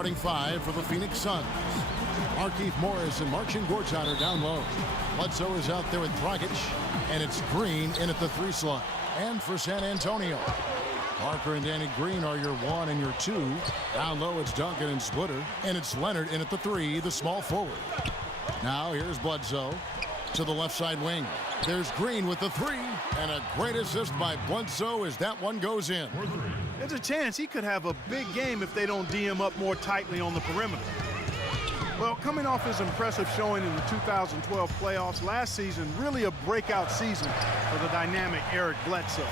Starting five for the Phoenix Suns. Markieff Morris and Marcin Gortat are down low. Bledsoe is out there with Dragic, and it's Green in at the 3 slot. And for San Antonio, Parker and Danny Green are your 1 and your 2. Down low, it's Duncan and Splitter, and it's Leonard in at the 3, the small forward. Now here's Bledsoe to the left side wing. There's Green with the 3, and a great assist by Bledsoe as that one goes in. There's a chance he could have a big game if they don't D him up more tightly on the perimeter. Well, coming off his impressive showing in the 2012 playoffs, last season really a breakout season for the dynamic Eric Bledsoe.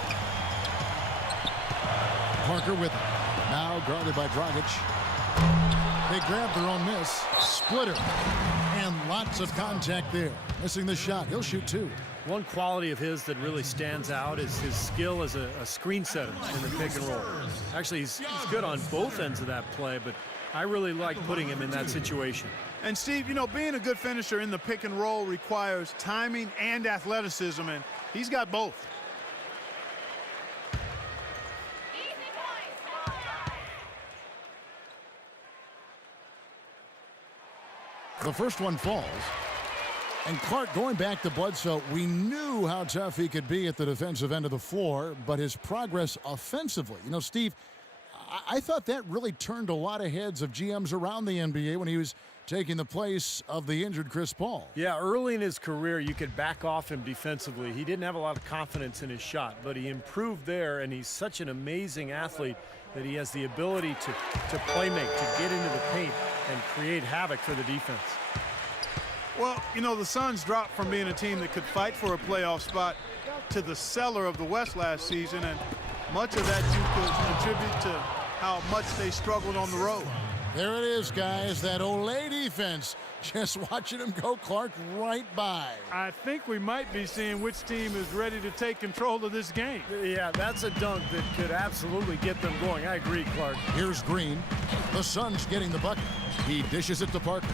Parker with it. Now guarded by Dragic. They grab their own miss. Splitter. And lots of contact there. Missing the shot. He'll shoot 2. One quality of his that really stands out is his skill as a screen setter in the pick and roll. Actually, he's good on both ends of that play, but I really like putting him in that situation. And Steve, you know, being a good finisher in the pick and roll requires timing and athleticism, and he's got both. The first one falls. And Clark, going back to Bledsoe, we knew how tough he could be at the defensive end of the floor, but his progress offensively. You know, Steve, I thought that really turned a lot of heads of GMs around the NBA when he was taking the place of the injured Chris Paul. Yeah, early in his career, you could back off him defensively. He didn't have a lot of confidence in his shot, but he improved there, and he's such an amazing athlete that he has the ability to play make, to get into the paint and create havoc for the defense. Well, you know, the Suns dropped from being a team that could fight for a playoff spot to the cellar of the West last season, and much of that you could attribute to how much they struggled on the road. There it is, guys, that Olay defense. Just watching him go, Clark, right by. I think we might be seeing which team is ready to take control of this game. Yeah, that's a dunk that could absolutely get them going. I agree, Clark. Here's Green. The Suns getting the bucket. He dishes it to Parker.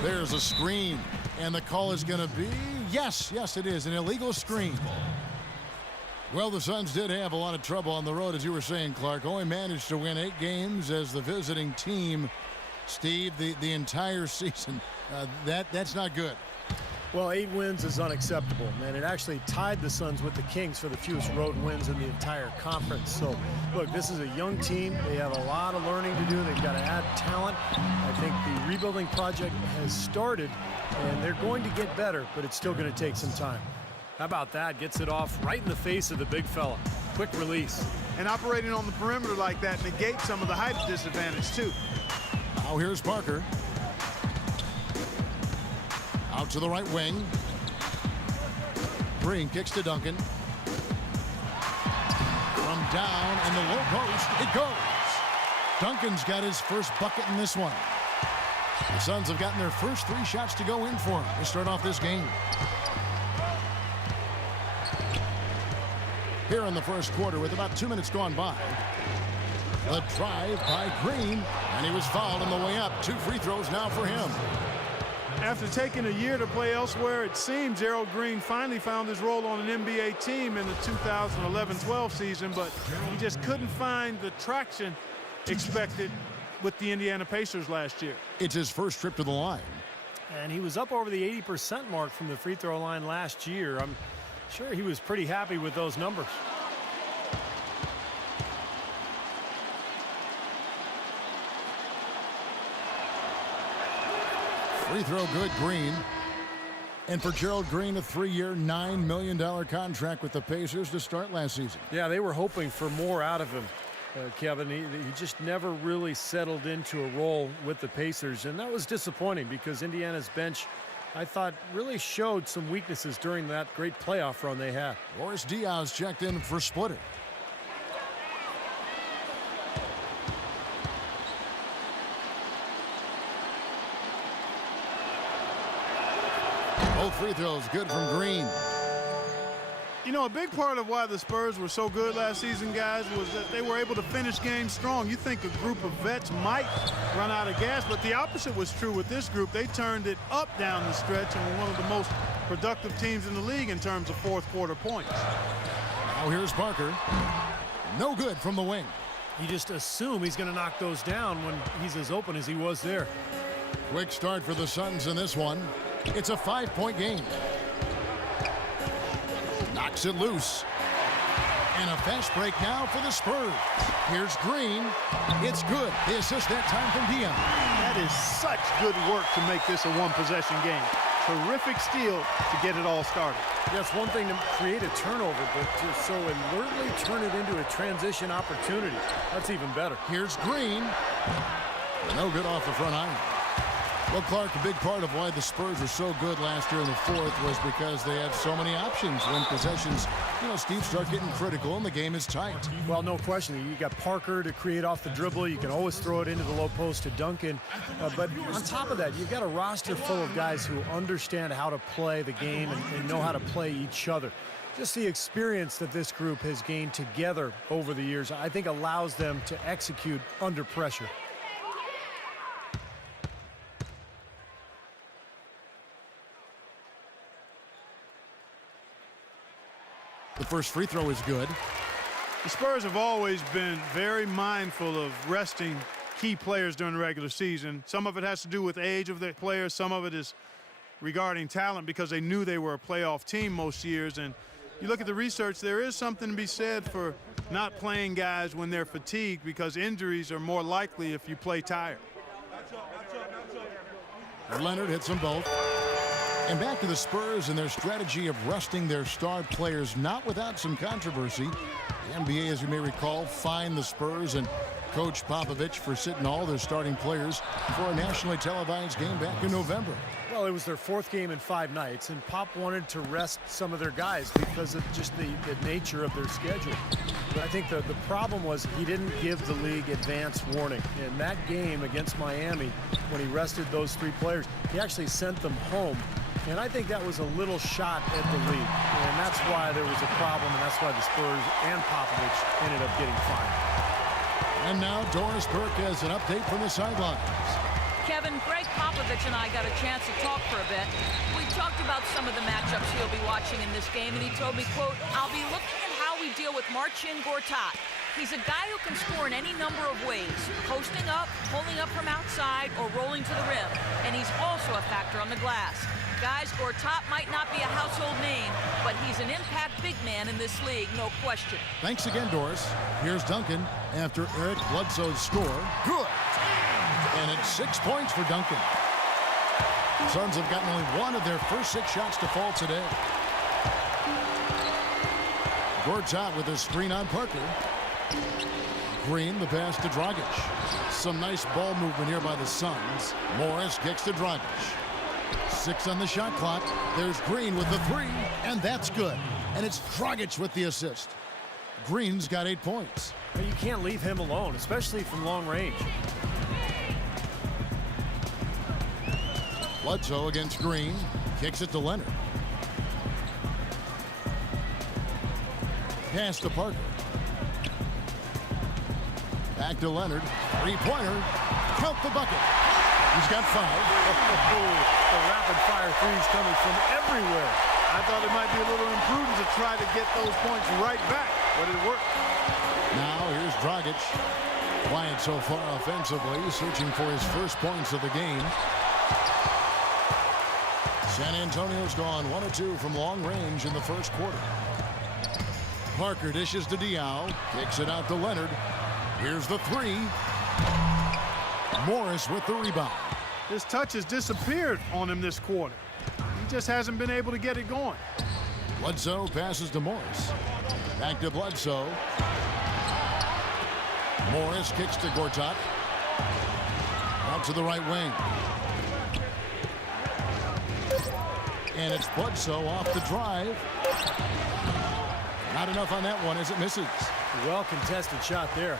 There's a screen, and the call is going to be, yes, it is, an illegal screen. Well, the Suns did have a lot of trouble on the road, as you were saying, Clark. Only managed to win 8 games as the visiting team. Steve, the entire season, that's not good. Well, 8 wins is unacceptable, man. It actually tied the Suns with the Kings for the fewest road wins in the entire conference. So, look, this is a young team. They have a lot of learning to do. They've got to add talent. I think the rebuilding project has started, and they're going to get better, but it's still going to take some time. How about that? Gets it off right in the face of the big fella. Quick release. And operating on the perimeter like that negates some of the height disadvantage, too. Now here's Parker. Out to the right wing. Green kicks to Duncan. From down in the low post, it goes. Duncan's got his first bucket in this one. The Suns have gotten their first 3 shots to go in for him to start off this game. Here in the first quarter with about 2 minutes gone by. The drive by Green, and he was fouled on the way up. 2 free throws now for him. After taking a year to play elsewhere, it seems Gerald Green finally found his role on an NBA team in the 2011-12 season, but he just couldn't find the traction expected with the Indiana Pacers last year. It's his first trip to the line. And he was up over the 80% mark from the free throw line last year. I'm sure he was pretty happy with those numbers. Free throw good, Green. And for Gerald Green, a 3-year, $9 million contract with the Pacers to start last season. Yeah, they were hoping for more out of him, Kevin. He just never really settled into a role with the Pacers, and that was disappointing because Indiana's bench, I thought, really showed some weaknesses during that great playoff run they had. Boris Diaz checked in for Splitter. Both free throws good from Green. You know, a big part of why the Spurs were so good last season, guys, was that they were able to finish games strong. You think a group of vets might run out of gas, but the opposite was true with this group. They turned it up down the stretch and were one of the most productive teams in the league in terms of fourth quarter points. Now here's Parker. No good from the wing. You just assume he's going to knock those down when he's as open as he was there. Quick start for the Suns in this one. It's a 5-point game. Knocks it loose. And a fast break now for the Spurs. Here's Green. It's good. The assist that time from Dion. That is such good work to make this a one-possession game. Terrific steal to get it all started. Yeah, it's one thing to create a turnover, but to so alertly turn it into a transition opportunity. That's even better. Here's Green. No good off the front iron. Well, Clark, a big part of why the Spurs were so good last year in the fourth was because they had so many options when possessions, Steve, start getting critical and the game is tight. Well, no question. You got Parker to create off the dribble. You can always throw it into the low post to Duncan. But on top of that, you've got a roster full of guys who understand how to play the game and know how to play each other. Just the experience that this group has gained together over the years, I think allows them to execute under pressure. The first free throw is good. The Spurs have always been very mindful of resting key players during the regular season. Some of it has to do with age of the players. Some of it is regarding talent because they knew they were a playoff team most years. And you look at the research, there is something to be said for not playing guys when they're fatigued because injuries are more likely if you play tired. Leonard hits them both. And back to the Spurs and their strategy of resting their star players, not without some controversy. The NBA, as you may recall, fined the Spurs and Coach Popovich for sitting all their starting players for a nationally televised game back in November. Well, it was their fourth game in 5 nights, and Pop wanted to rest some of their guys because of just the nature of their schedule. But I think the problem was he didn't give the league advance warning. In that game against Miami, when he rested those 3 players, he actually sent them home. And I think that was a little shot at the league. And that's why there was a problem, and that's why the Spurs and Popovich ended up getting fined. And now Doris Burke has an update from the sidelines. Kevin, Greg Popovich and I got a chance to talk for a bit. We talked about some of the matchups he'll be watching in this game, and he told me, quote, "I'll be looking at how we deal with Marcin Gortat. He's a guy who can score in any number of ways, posting up, pulling up from outside, or rolling to the rim. And he's also a factor on the glass. Guys, Gortat might not be a household name, but he's an impact big man in this league, no question." Thanks again, Doris. Here's Duncan after Eric Bledsoe's score. Good. And it's 6 points for Duncan. Suns have gotten only 1 of their first 6 shots to fall today. Gortat with a screen on Parker. Green, the pass to Dragic. Some nice ball movement here by the Suns. Morris kicks to Dragic. 6 on the shot clock. There's Green with the 3, and that's good. And it's Dragic with the assist. Green's got 8 points. You can't leave him alone, especially from long range. Bledsoe against Green. Kicks it to Leonard. Pass to Parker. Back to Leonard. 3-pointer. Count the bucket. He's got 5. The rapid-fire threes coming from everywhere. I thought it might be a little imprudent to try to get those points right back, but it worked. Now here's Dragic. Quiet so far offensively, searching for his first points of the game. San Antonio's gone 1 of 2 from long range in the first quarter. Parker dishes to Diaw. Kicks it out to Leonard. Here's the 3. Morris with the rebound. His touch has disappeared on him this quarter. He just hasn't been able to get it going. Bledsoe passes to Morris. Back to Bledsoe. Morris kicks to Gortat. Out to the right wing. And it's Bledsoe off the drive. Not enough on that one as it misses. Well contested shot there.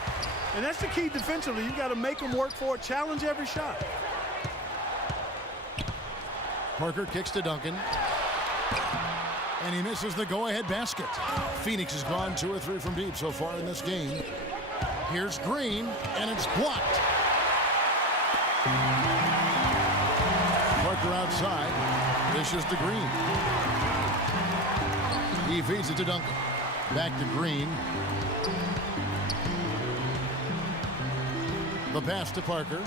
And that's the key defensively. You got to make them work for it. Challenge every shot. Parker kicks to Duncan. And he misses the go-ahead basket. Phoenix has gone 2 or 3 from deep so far in this game. Here's Green, and it's blocked. Parker outside. Dishes to Green. He feeds it to Duncan. Back to Green. The pass to Parker.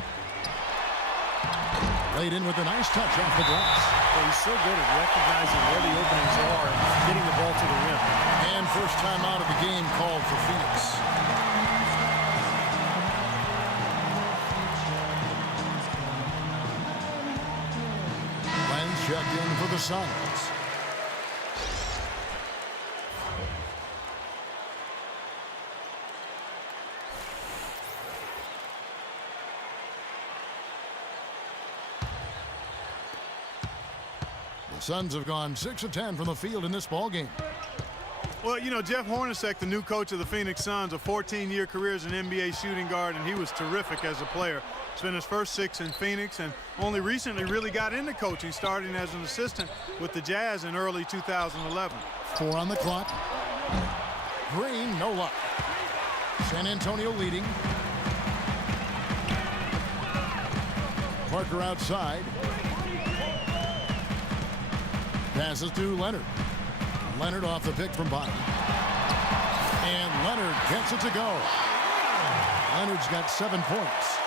Laid in with a nice touch off the glass. Well, he's so good at recognizing where the openings are and getting the ball to the rim. And first time out of the game called for Phoenix. Lenz checked in for the Suns. Suns have gone 6 of 10 from the field in this ballgame. Well, you know, Jeff Hornacek, the new coach of the Phoenix Suns, a 14-year career as an NBA shooting guard, and he was terrific as a player. Spent his first 6 in Phoenix and only recently really got into coaching, starting as an assistant with the Jazz in early 2011. 4 on the clock. Green, no luck. San Antonio leading. Parker outside. Passes to Leonard. Leonard off the pick from bottom. And Leonard gets it to go. Leonard's got 7 points.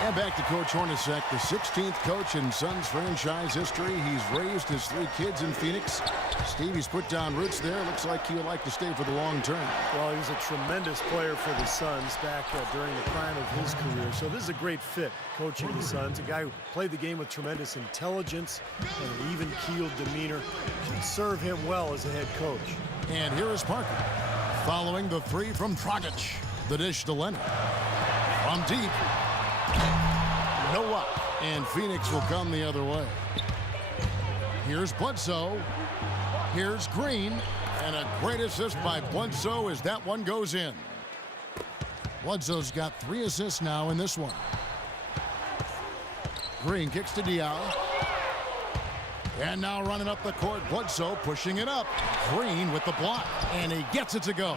And back to Coach Hornacek, the 16th coach in Suns franchise history. He's raised his 3 kids in Phoenix. Stevie's put down roots there. Looks like he would like to stay for the long term. Well, he was a tremendous player for the Suns back during the prime of his career. So this is a great fit, coaching the Suns. A guy who played the game with tremendous intelligence and an even-keeled demeanor. Can serve him well as a head coach. And here is Parker, following the 3 from Dragic. The dish to Leonard. From deep. No luck. And Phoenix will come the other way. Here's Bledsoe. Here's Green. And a great assist by Bledsoe as that one goes in. Bledsoe's got 3 assists now in this one. Green kicks to Diaw. And now running up the court, Bledsoe pushing it up. Green with the block. And he gets it to go.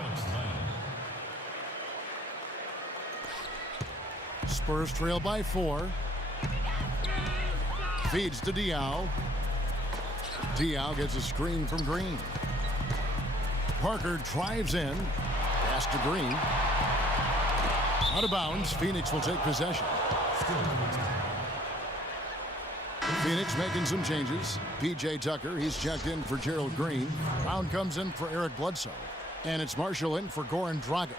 Spurs trail by 4. Feeds to Diaw. Diaw gets a screen from Green. Parker drives in. Pass to Green. Out of bounds. Phoenix will take possession. Phoenix making some changes. P.J. Tucker, he's checked in for Gerald Green. Brown comes in for Eric Bledsoe. And it's Marshall in for Goran Dragic.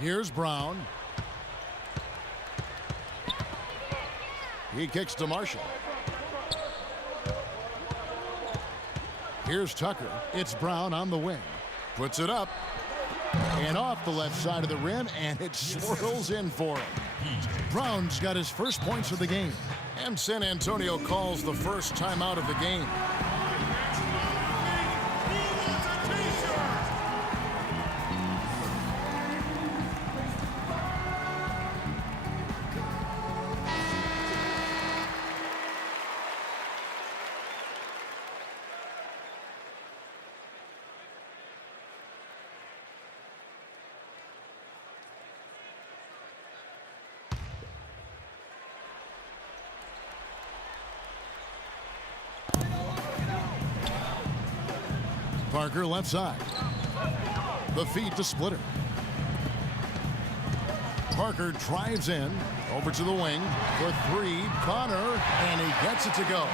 Here's Brown. He kicks to Marshall. Here's Tucker. It's Brown on the wing. Puts it up. And off the left side of the rim, and it swirls in for him. Brown's got his first points of the game. And San Antonio calls the first timeout of the game. Parker left side. The feed to Splitter. Parker drives in. Over to the wing for 3. Connor, and he gets it to go.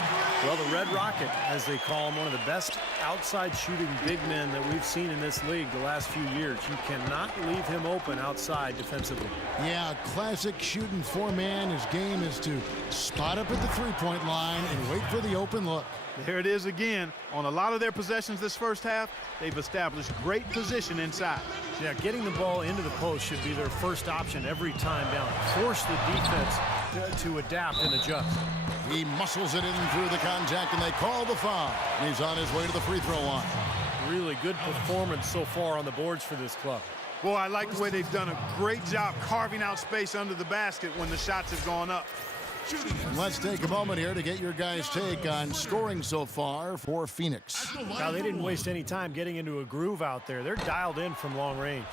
Well, the Red Rocket, as they call him, one of the best outside shooting big men that we've seen in this league the last few years. You cannot leave him open outside defensively. Yeah, classic shooting 4-man. His game is to spot up at the 3-point line and wait for the open look. There it is again. On a lot of their possessions this first half, they've established great position inside. Yeah, getting the ball into the post should be their first option every time down. Force the defense to adapt and adjust. He muscles it in through the contact, and they call the foul. And he's on his way to the free throw line. Really good performance so far on the boards for this club. Boy, I like the way they've done a great job carving out space under the basket when the shots have gone up. Let's take a moment here to get your guys' take on scoring so far for Phoenix. Now, they didn't waste any time getting into a groove out there. They're dialed in from long range.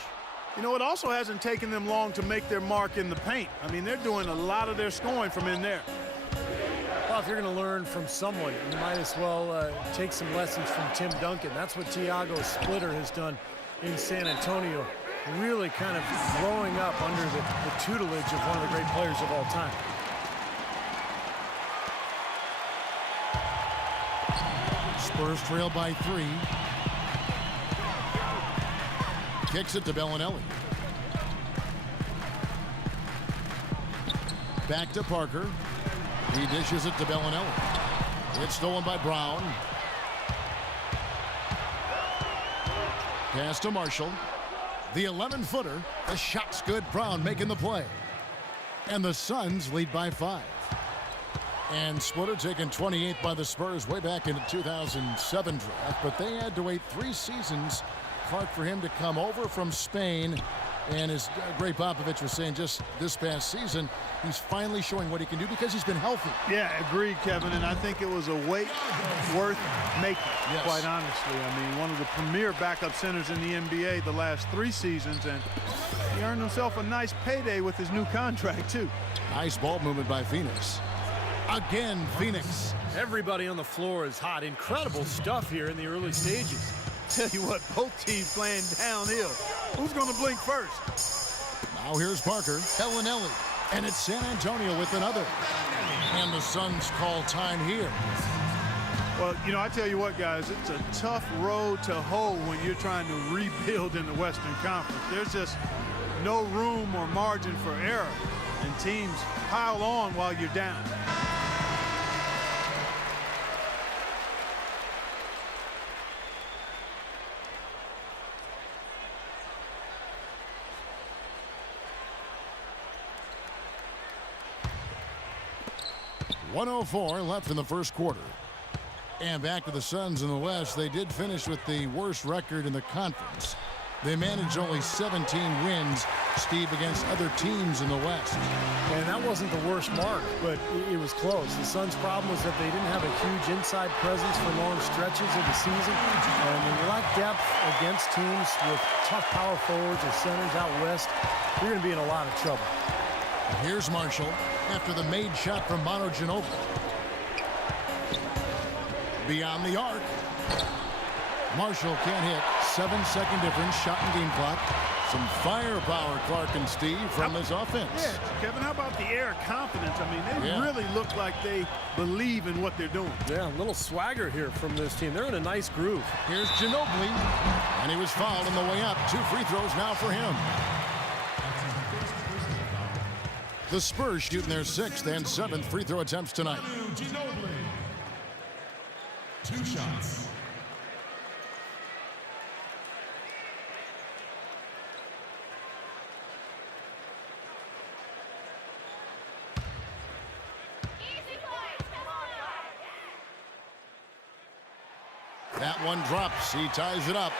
You know, it also hasn't taken them long to make their mark in the paint. I mean, they're doing a lot of their scoring from in there. Well, if you're going to learn from someone, you might as well take some lessons from Tim Duncan. That's what Thiago Splitter has done in San Antonio, really kind of growing up under the tutelage of one of the great players of all time. Spurs trail by 3. Kicks it to Bellinelli. Back to Parker. He dishes it to Bellinelli. It's stolen by Brown. Pass to Marshall. The 11-footer. The shot's good. Brown making the play. And the Suns lead by 5. And Splitter taken 28 by the Spurs way back in the 2007 draft. But they had to wait 3 seasons, Clark, for him to come over from Spain. And as Greg Popovich was saying just this past season, he's finally showing what he can do because he's been healthy. Yeah, agreed, Kevin. And I think it was a wait worth making, quite honestly. I mean, one of the premier backup centers in the NBA the last 3 seasons. And he earned himself a nice payday with his new contract, too. Nice ball movement by Phoenix. Again, Phoenix. Everybody on the floor is hot. Incredible stuff here in the early stages. Tell you what, both teams playing downhill. Who's going to blink first? Now here's Parker. Bellinelli. And it's San Antonio with another. And the Suns call time here. Well, you know, I tell you what, guys, it's a tough road to hoe when you're trying to rebuild in the Western Conference. There's just no room or margin for error, and teams pile on while you're down. .104 left in the first quarter. And back to the Suns in the West. They did finish with the worst record in the conference. They managed only 17 wins, Steve, against other teams in the West. And that wasn't the worst mark, but it was close. The Suns' problem was that they didn't have a huge inside presence for long stretches of the season. And when you lack depth against teams with tough power forwards or centers out west, you're going to be in a lot of trouble. Here's Marshall after the made shot from Manu Ginobili. Beyond the arc. Marshall can't hit. 7-second difference, shot and game clock. Some firepower, Clark and Steve, from his offense. Yeah, Kevin, how about the air of confidence? I mean, they really look like they believe in what they're doing. Yeah, a little swagger here from this team. They're in a nice groove. Here's Ginobili, and he was fouled on the way up. 2 free throws now for him. The Spurs shooting their 6th and 7th free throw attempts tonight. Ginobili. 2 shots. That one drops. He ties it up.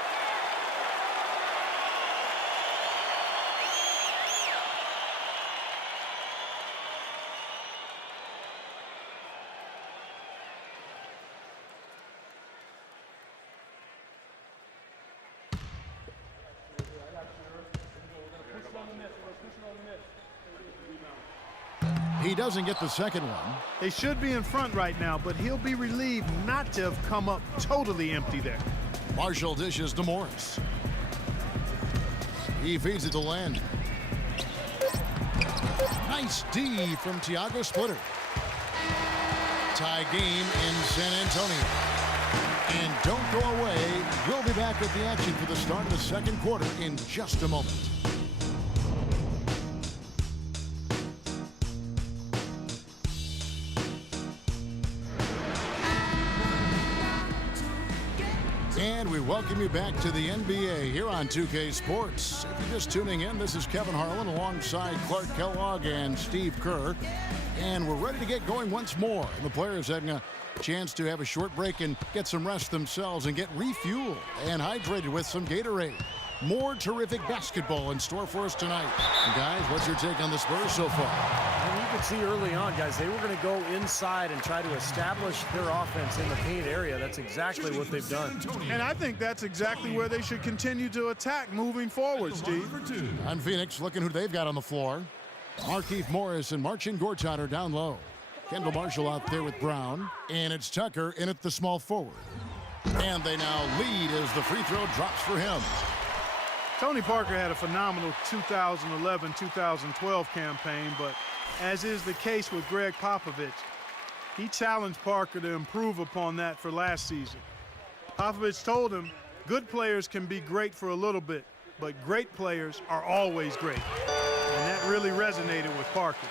He doesn't get the second one. They should be in front right now, but he'll be relieved not to have come up totally empty there. Marshall dishes to Morris. He feeds it to Len. Nice D from Thiago Splitter. Tie game in San Antonio. And don't go away. We'll be back with the action for the start of the second quarter in just a moment. And we welcome you back to the NBA here on 2K Sports. If you're just tuning in, this is Kevin Harlan alongside Clark Kellogg and Steve Kerr. And we're ready to get going once more. The players having a chance to have a short break and get some rest themselves and get refueled and hydrated with some Gatorade. More terrific basketball in store for us tonight. And guys, what's your take on the Spurs so far? And you could see early on, guys, they were going to go inside and try to establish their offense in the paint area. That's exactly what they've done. And I think that's exactly where they should continue to attack moving forward, Steve. On Phoenix, looking who they've got on the floor. Markieff Morris and Marcin Gortat are down low. Kendall Marshall out there with Brown. And it's Tucker in at the small forward. And they now lead as the free throw drops for him. Tony Parker had a phenomenal 2011-2012 campaign, but as is the case with Greg Popovich, he challenged Parker to improve upon that for last season. Popovich told him, good players can be great for a little bit, but great players are always great. And that really resonated with Parker.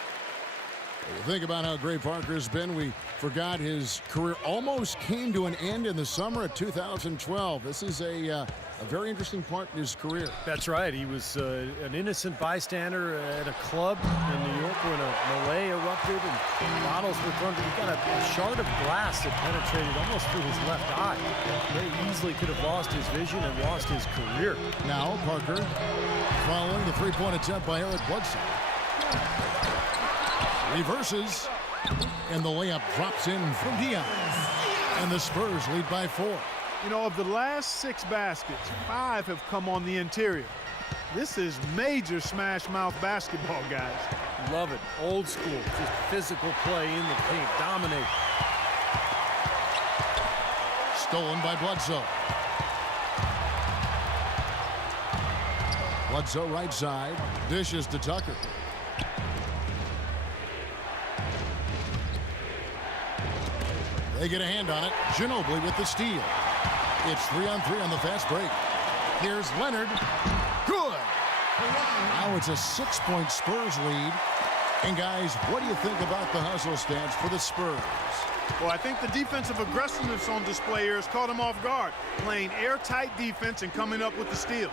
Think about how great Parker's been. We forgot his career almost came to an end in the summer of 2012. This is a very interesting part in his career. That's right. He was an innocent bystander at a club in New York when a melee erupted and bottles were thrown. He got a shard of glass that penetrated almost through his left eye. Very easily could have lost his vision and lost his career. Now Parker following the three-point attempt by Eric Bledsoe. Reverses, and the layup drops in from Dion. And the Spurs lead by 4. You know, of the last 6 baskets, 5 have come on the interior. This is major smash mouth basketball, guys. Love it. Old school, just physical play in the paint, dominate. Stolen by Bledsoe. Bledsoe right side, dishes to Tucker. They get a hand on it. Ginobili with the steal. It's 3-on-3 on the fast break. Here's Leonard. Good. Now it's a 6-point Spurs lead. And guys, what do you think about the hustle stance for the Spurs? Well, I think the defensive aggressiveness on display here has caught them off guard, playing airtight defense and coming up with the steals.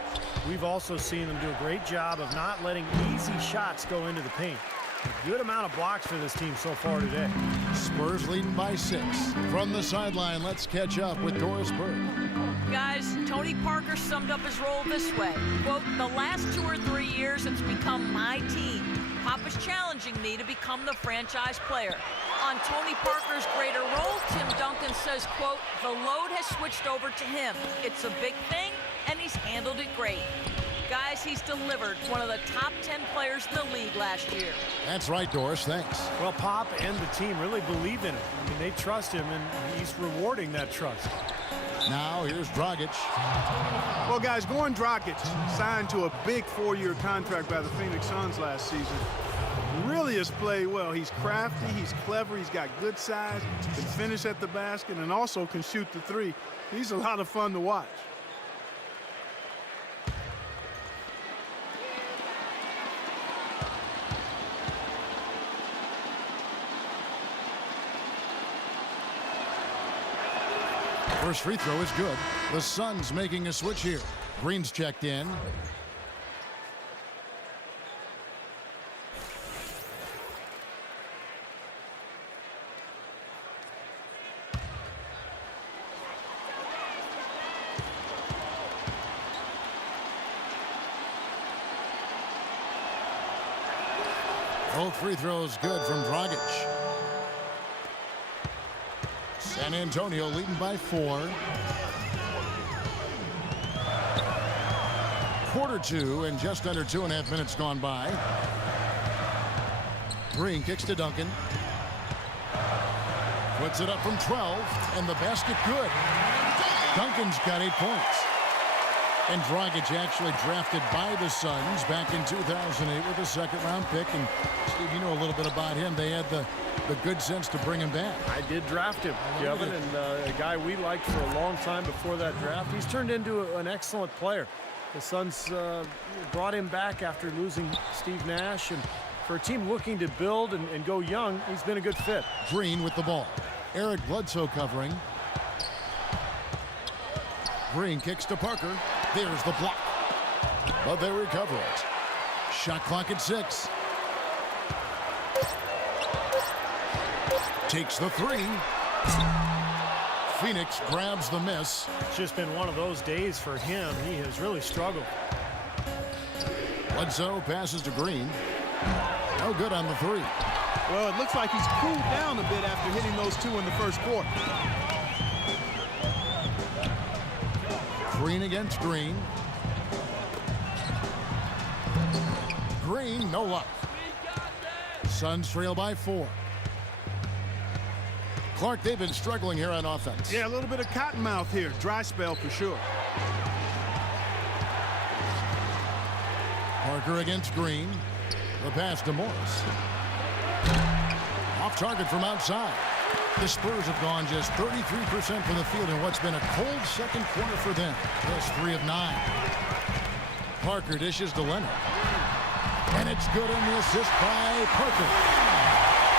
We've also seen them do a great job of not letting easy shots go into the paint. A good amount of blocks for this team so far today. Spurs leading by 6. From the sideline, let's catch up with Doris Burke. Guys, Tony Parker summed up his role this way. Quote, the last 2 or 3 years, it's become my team. Papa's challenging me to become the franchise player. On Tony Parker's greater role, Tim Duncan says, quote, the load has switched over to him. It's a big thing, and he's handled it great. Guys, he's delivered, one of the top 10 players in the league last year. That's right, Doris. Thanks. Well, Pop and the team really believe in him. I mean, they trust him, and he's rewarding that trust. Now, here's Dragic. Well, guys, Goran Dragic signed to a big 4-year contract by the Phoenix Suns last season. Really has played well. He's crafty, he's clever, he's got good size, can finish at the basket, and also can shoot the 3. He's a lot of fun to watch. First free throw is good. The Suns making a switch here. Green's checked in. Both free throws good from Dragic. San Antonio leading by 4. Quarter 2 and just under 2.5 minutes gone by. Green kicks to Duncan. Puts it up from 12 and the basket good. Duncan's got 8 points. And Dragic actually drafted by the Suns back in 2008 with a second-round pick. And Steve, you know a little bit about him. They had the good sense to bring him back. I did draft him, Kevin, and a guy we liked for a long time before that draft. He's turned into an excellent player. The Suns brought him back after losing Steve Nash, and for a team looking to build and go young, he's been a good fit. Green with the ball. Eric Bledsoe covering. Green kicks to Parker. There's the block. But they recover it. Shot clock at 6. Takes the 3. Phoenix grabs the miss. It's just been one of those days for him. He has really struggled. Bledsoe passes to Green. No good on the 3. Well, it looks like he's cooled down a bit after hitting those 2 in the first quarter. Green against Green. Green, no luck. Suns trail by 4. Clark, they've been struggling here on offense. Yeah, a little bit of cottonmouth here. Dry spell for sure. Parker against Green. The pass to Morris. Off target from outside. The Spurs have gone just 33% from the field in what's been a cold second quarter for them. Just 3 of 9. Parker dishes to Leonard. And it's good on the assist by Parker.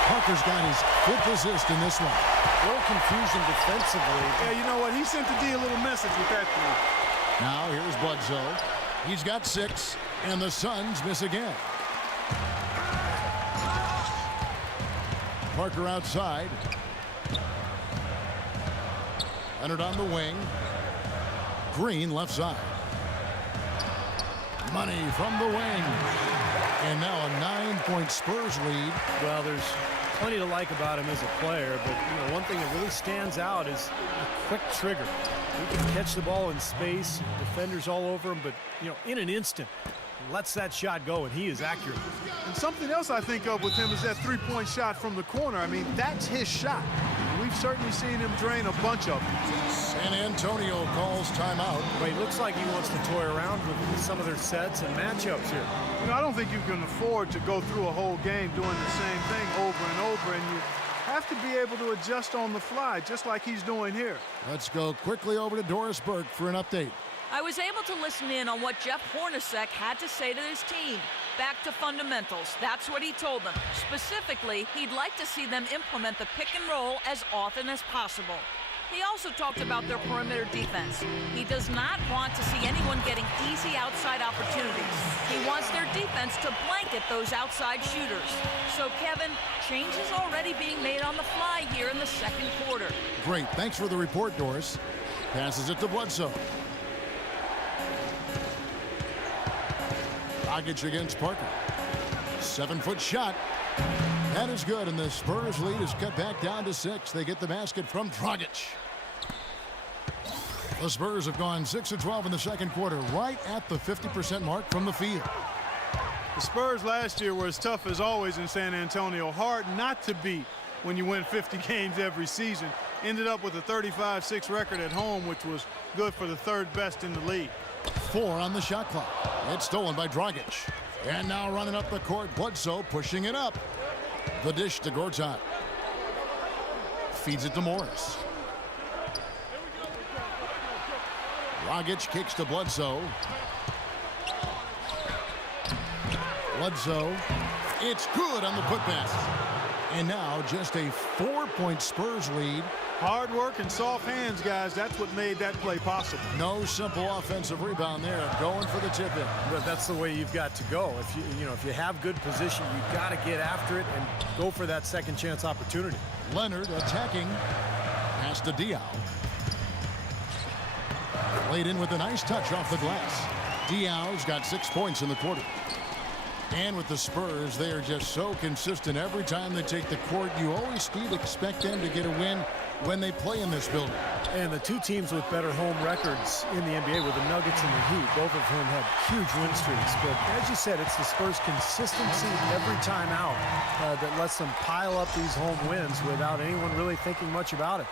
Parker's got his 5th assist in this one. A little confusion defensively. Yeah, you know what? He sent the D a little message with that three. Now here's Bledsoe. He's got 6, and the Suns miss again. Parker outside. Leonard on the wing. Green left side. Money from the wing. And now a 9-point Spurs lead. Well, there's plenty to like about him as a player, but one thing that really stands out is a quick trigger. He can catch the ball in space, defenders all over him, but in an instant, he lets that shot go, and he is accurate. And something else I think of with him is that three-point shot from the corner. I mean, that's his shot. We've certainly seen him drain a bunch of them. San Antonio calls timeout. But he looks like he wants to toy around with some of their sets and matchups here. I don't think you can afford to go through a whole game doing the same thing over and over, and you have to be able to adjust on the fly, just like he's doing here. Let's go quickly over to Doris Burke for an update. I was able to listen in on what Jeff Hornacek had to say to his team. Back to fundamentals. That's what he told them. Specifically, he'd like to see them implement the pick and roll as often as possible. He also talked about their perimeter defense. He does not want to see anyone getting easy outside opportunities. He wants their defense to blanket those outside shooters. So, Kevin, changes already being made on the fly here in the second quarter. Great. Thanks for the report, Doris. Passes it to Bledsoe. Dragic against Parker. 7-foot shot. That is good, and the Spurs lead is cut back down to 6. They get the basket from Dragic. The Spurs have gone 6 of 12 in the second quarter, right at the 50% mark from the field. The Spurs last year were as tough as always in San Antonio. Hard not to beat when you win 50 games every season. Ended up with a 35-6 record at home, which was good for the 3rd best in the league. 4 on the shot clock. It's stolen by Dragic. And now running up the court, Bledsoe pushing it up. The dish to Gortat. Feeds it to Morris. Dragic kicks to Bledsoe. Bledsoe. It's good on the putback. And now just a 4-point Spurs lead. Hard work and soft hands, guys. That's what made that play possible. No simple offensive rebound there. Going for the tip-in. But that's the way you've got to go. If you have good position, you've got to get after it and go for that second chance opportunity. Leonard attacking. Pass to Diaw. Played in with a nice touch off the glass. Diaw's got 6 points in the quarter. And with the Spurs, they are just so consistent every time they take the court. You always still expect them to get a win when they play in this building. And the two teams with better home records in the NBA were the Nuggets and the Heat, both of whom had huge win streaks. But as you said, it's the Spurs' consistency every time out that lets them pile up these home wins without anyone really thinking much about it.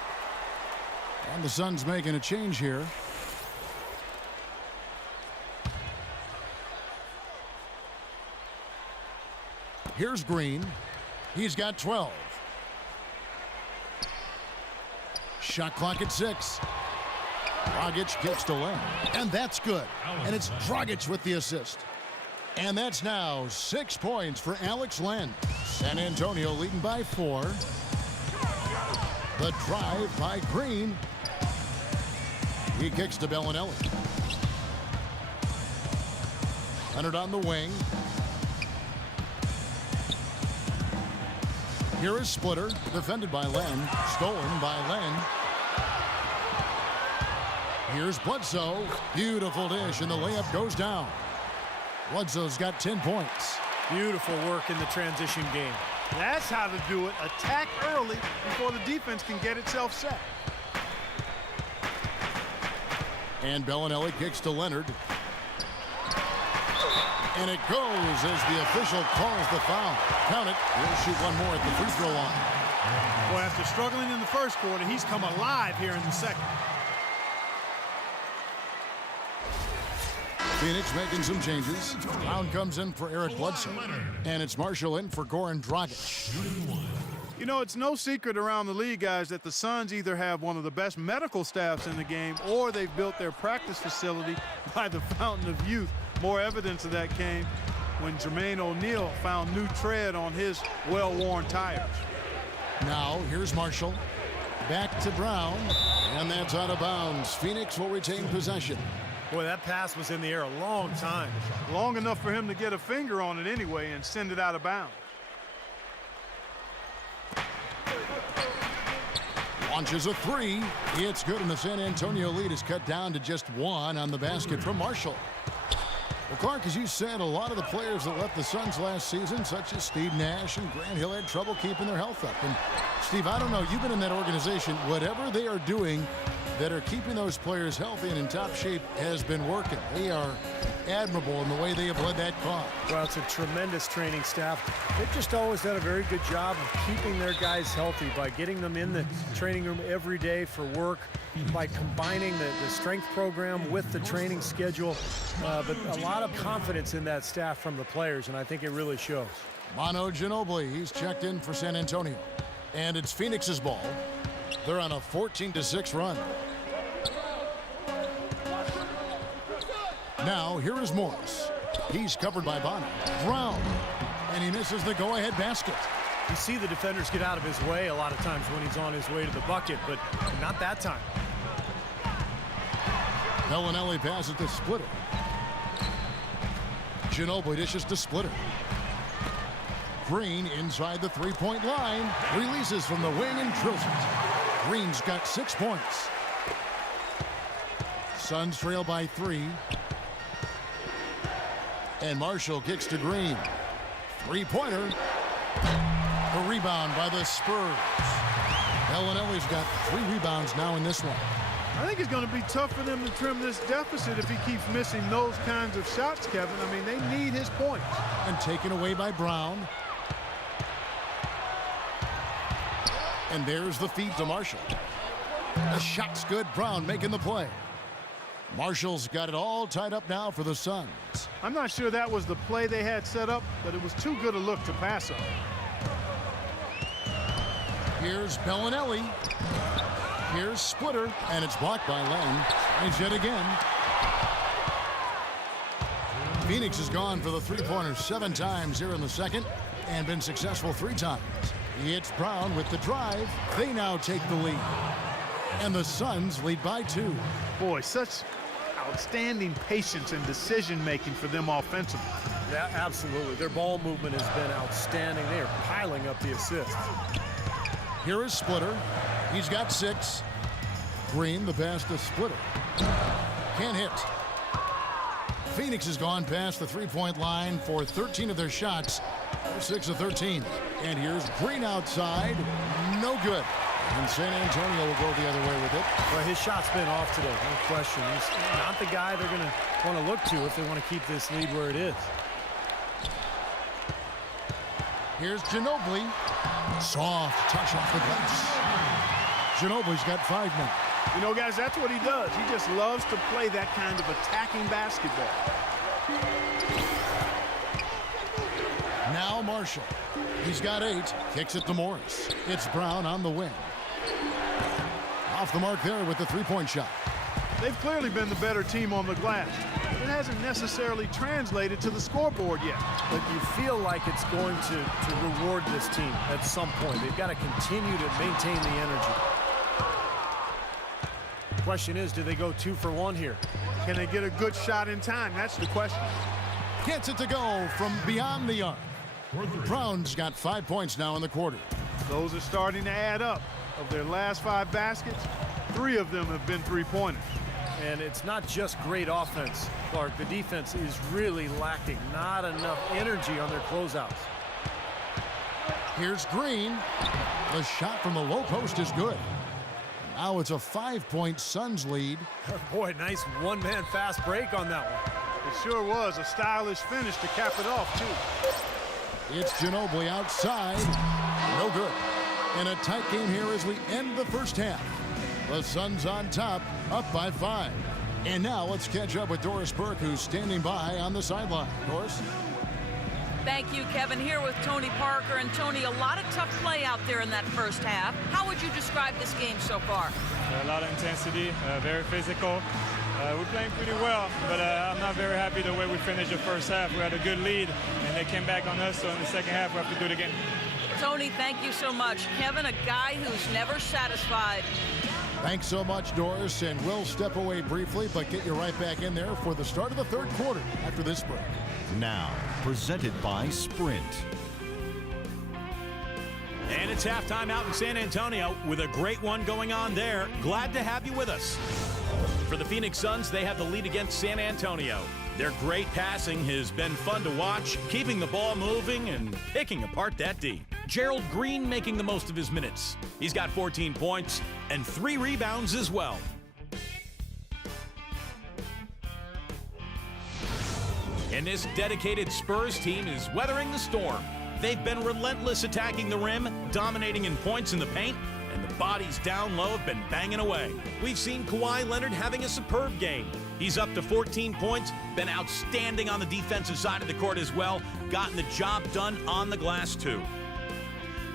And the Suns making a change here. Here's Green. He's got 12. Shot clock at 6. Dragic kicks to Len. And that's good. And it's Dragic with the assist. And that's now 6 points for Alex Len. San Antonio leading by 4. The drive by Green. He kicks to Bellinelli. Leonard on the wing. Here is Splitter, defended by Len, stolen by Len. Here's Bledsoe, beautiful dish, and the layup goes down. Bledsoe's got 10 points. Beautiful work in the transition game. That's how to do it. Attack early before the defense can get itself set. And Bellinelli kicks to Leonard. And it goes as the official calls the foul. Count it. He'll shoot one more at the free throw line. Boy, after struggling in the first quarter, he's come alive here in the second. Phoenix making some changes. Brown comes in for Eric Bledsoe. And it's Marshall in for Goran Dragic. You know, it's no secret around the league, guys, that the Suns either have one of the best medical staffs in the game or they've built their practice facility by the fountain of youth. More evidence of that came when Jermaine O'Neal found new tread on his well-worn tires. Now, here's Marshall. Back to Brown. And that's out of bounds. Phoenix will retain possession. Boy, that pass was in the air a long time. Long enough for him to get a finger on it anyway and send it out of bounds. Launches a three. It's good, and the San Antonio lead is cut down to just one on the basket from Marshall. Well, Clark, as you said, a lot of the players that left the Suns last season, such as Steve Nash and Grant Hill, had trouble keeping their health up. And, Steve, I don't know, you've been in that organization. Whatever they are doing that are keeping those players healthy and in top shape has been working. They are admirable in the way they have led that cause. Well, it's a tremendous training staff. They've just always done a very good job of keeping their guys healthy by getting them in the training room every day for work, by combining the strength program with the training schedule. But a lot of confidence in that staff from the players, and I think it really shows. Manu Ginobili, he's checked in for San Antonio. And it's Phoenix's ball. They're on a 14-6 run. Now, here is Morris. He's covered by Bono. Brown. And he misses the go-ahead basket. You see the defenders get out of his way a lot of times when he's on his way to the bucket, but not that time. Bellinelli passes to Splitter. Ginobili dishes to Splitter. Green inside the three-point line. Releases from the wing and drills it. Green's got 6 points. Suns trail by 3. And Marshall kicks to Green. Three-pointer. A rebound by the Spurs. Bellinelli's got 3 rebounds now in this one. I think it's going to be tough for them to trim this deficit if he keeps missing those kinds of shots, Kevin. I mean, they need his points. And taken away by Brown. And there's the feed to Marshall. The shot's good. Brown making the play. Marshall's got it all tied up now for the Suns. I'm not sure that was the play they had set up, but it was too good a look to pass up. Here's Bellinelli. Here's Splitter, and it's blocked by Lang. And yet again. Phoenix has gone for the three-pointer 7 times here in the second and been successful 3 times. It's Brown with the drive. They now take the lead. And the Suns lead by 2. Boy, such outstanding patience and decision-making for them offensively. Yeah, absolutely. Their ball movement has been outstanding. They are piling up the assists. Here is Splitter. He's got 6. Green, the pass to Splitter. Can't hit. Phoenix has gone past the three-point line for 13 of their shots. They're 6 of 13. And here's Green outside. No good. And San Antonio will go the other way with it. Well, his shot's been off today, no question. He's not the guy they're going to want to look to if they want to keep this lead where it is. Here's Ginobili. Soft touch off the glass. Ginobili's got 5 now. You know, guys, that's what he does. He just loves to play that kind of attacking basketball. Now Marshall. He's got 8. Kicks it to Morris. It's Brown on the wing. Off the mark there with the three-point shot. They've clearly been the better team on the glass, but it hasn't necessarily translated to the scoreboard yet. But you feel like it's going to reward this team at some point. They've got to continue to maintain the energy. Question is, do they go 2 for 1 here? Can they get a good shot in time? That's the question. Gets it to go from beyond the arc. Brown's got 5 points now in the quarter. Those are starting to add up. Of their last 5 baskets, 3 of them have been three-pointers. And it's not just great offense, Clark. The defense is really lacking. Not enough energy on their closeouts. Here's Green. The shot from the low post is good. Now it's a 5-point Suns lead. Boy, nice one-man fast break on that one. It sure was a stylish finish to cap it off, too. It's Ginobili outside. No good. In a tight game here as we end the first half. The Suns on top, up by 5. And now let's catch up with Doris Burke, who's standing by on the sideline. Doris? Thank you, Kevin. Here with Tony Parker. And Tony, a lot of tough play out there in that first half. How would you describe this game so far? A lot of intensity, very physical. We're playing pretty well, but I'm not very happy the way we finished the first half. We had a good lead, and they came back on us, so in the second half, we have to do it again. Tony, thank you so much. Kevin, a guy who's never satisfied. Thanks so much, Doris, and we'll step away briefly, but get you right back in there for the start of the third quarter after this break. Now, presented by Sprint. And it's halftime out in San Antonio with a great one going on there. Glad to have you with us. For the Phoenix Suns, they have the lead against San Antonio. Their great passing has been fun to watch, keeping the ball moving and picking apart that D. Gerald Green making the most of his minutes. He's got 14 points and 3 rebounds as well. And this dedicated Spurs team is weathering the storm. They've been relentless attacking the rim, dominating in points in the paint, and the bodies down low have been banging away. We've seen Kawhi Leonard having a superb game. He's up to 14 points, been outstanding on the defensive side of the court as well, gotten the job done on the glass too.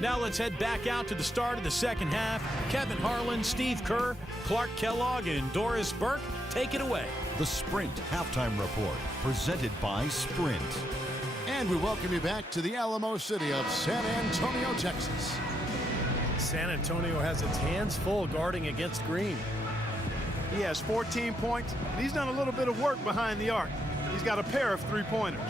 Now let's head back out to the start of the second half. Kevin Harlan, Steve Kerr, Clark Kellogg, and Doris Burke, take it away. The Sprint Halftime Report, presented by Sprint. And we welcome you back to the Alamo City of San Antonio, Texas. San Antonio has its hands full guarding against Green. He has 14 points, and he's done a little bit of work behind the arc. He's got a pair of three-pointers.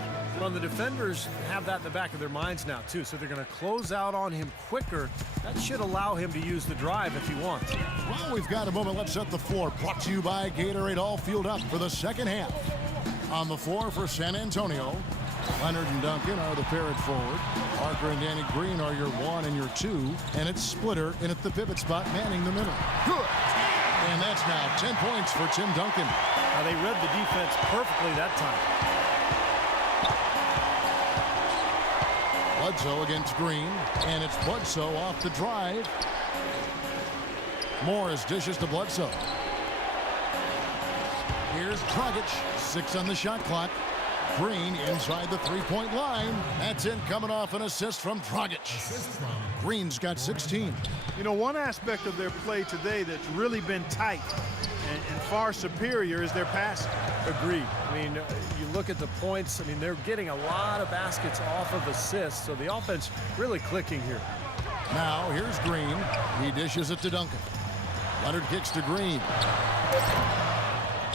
Well, the defenders have that in the back of their minds now, too, so they're going to close out on him quicker. That should allow him to use the drive if he wants. Well, we've got a moment. Let's set the floor. Brought to you by Gatorade, all fueled up for the second half. On the floor for San Antonio, Leonard and Duncan are the pair at forward. Parker and Danny Green are your 1 and your 2. And it's Splitter in at the pivot spot, manning the middle. Good. And that's now 10 points for Tim Duncan. Now, they read the defense perfectly that time. Bledsoe against Green, and it's Bledsoe off the drive. Morris dishes to Bledsoe. Here's Dragic, 6 on the shot clock. Green inside the three-point line. That's in, coming off an assist from Dragic. Green's got 16. You know, one aspect of their play today that's really been tight and far superior is their passing. Agreed. I mean, you look at the points, I mean, they're getting a lot of baskets off of assists, so the offense really clicking here. Now, here's Green. He dishes it to Duncan. Leonard kicks to Green.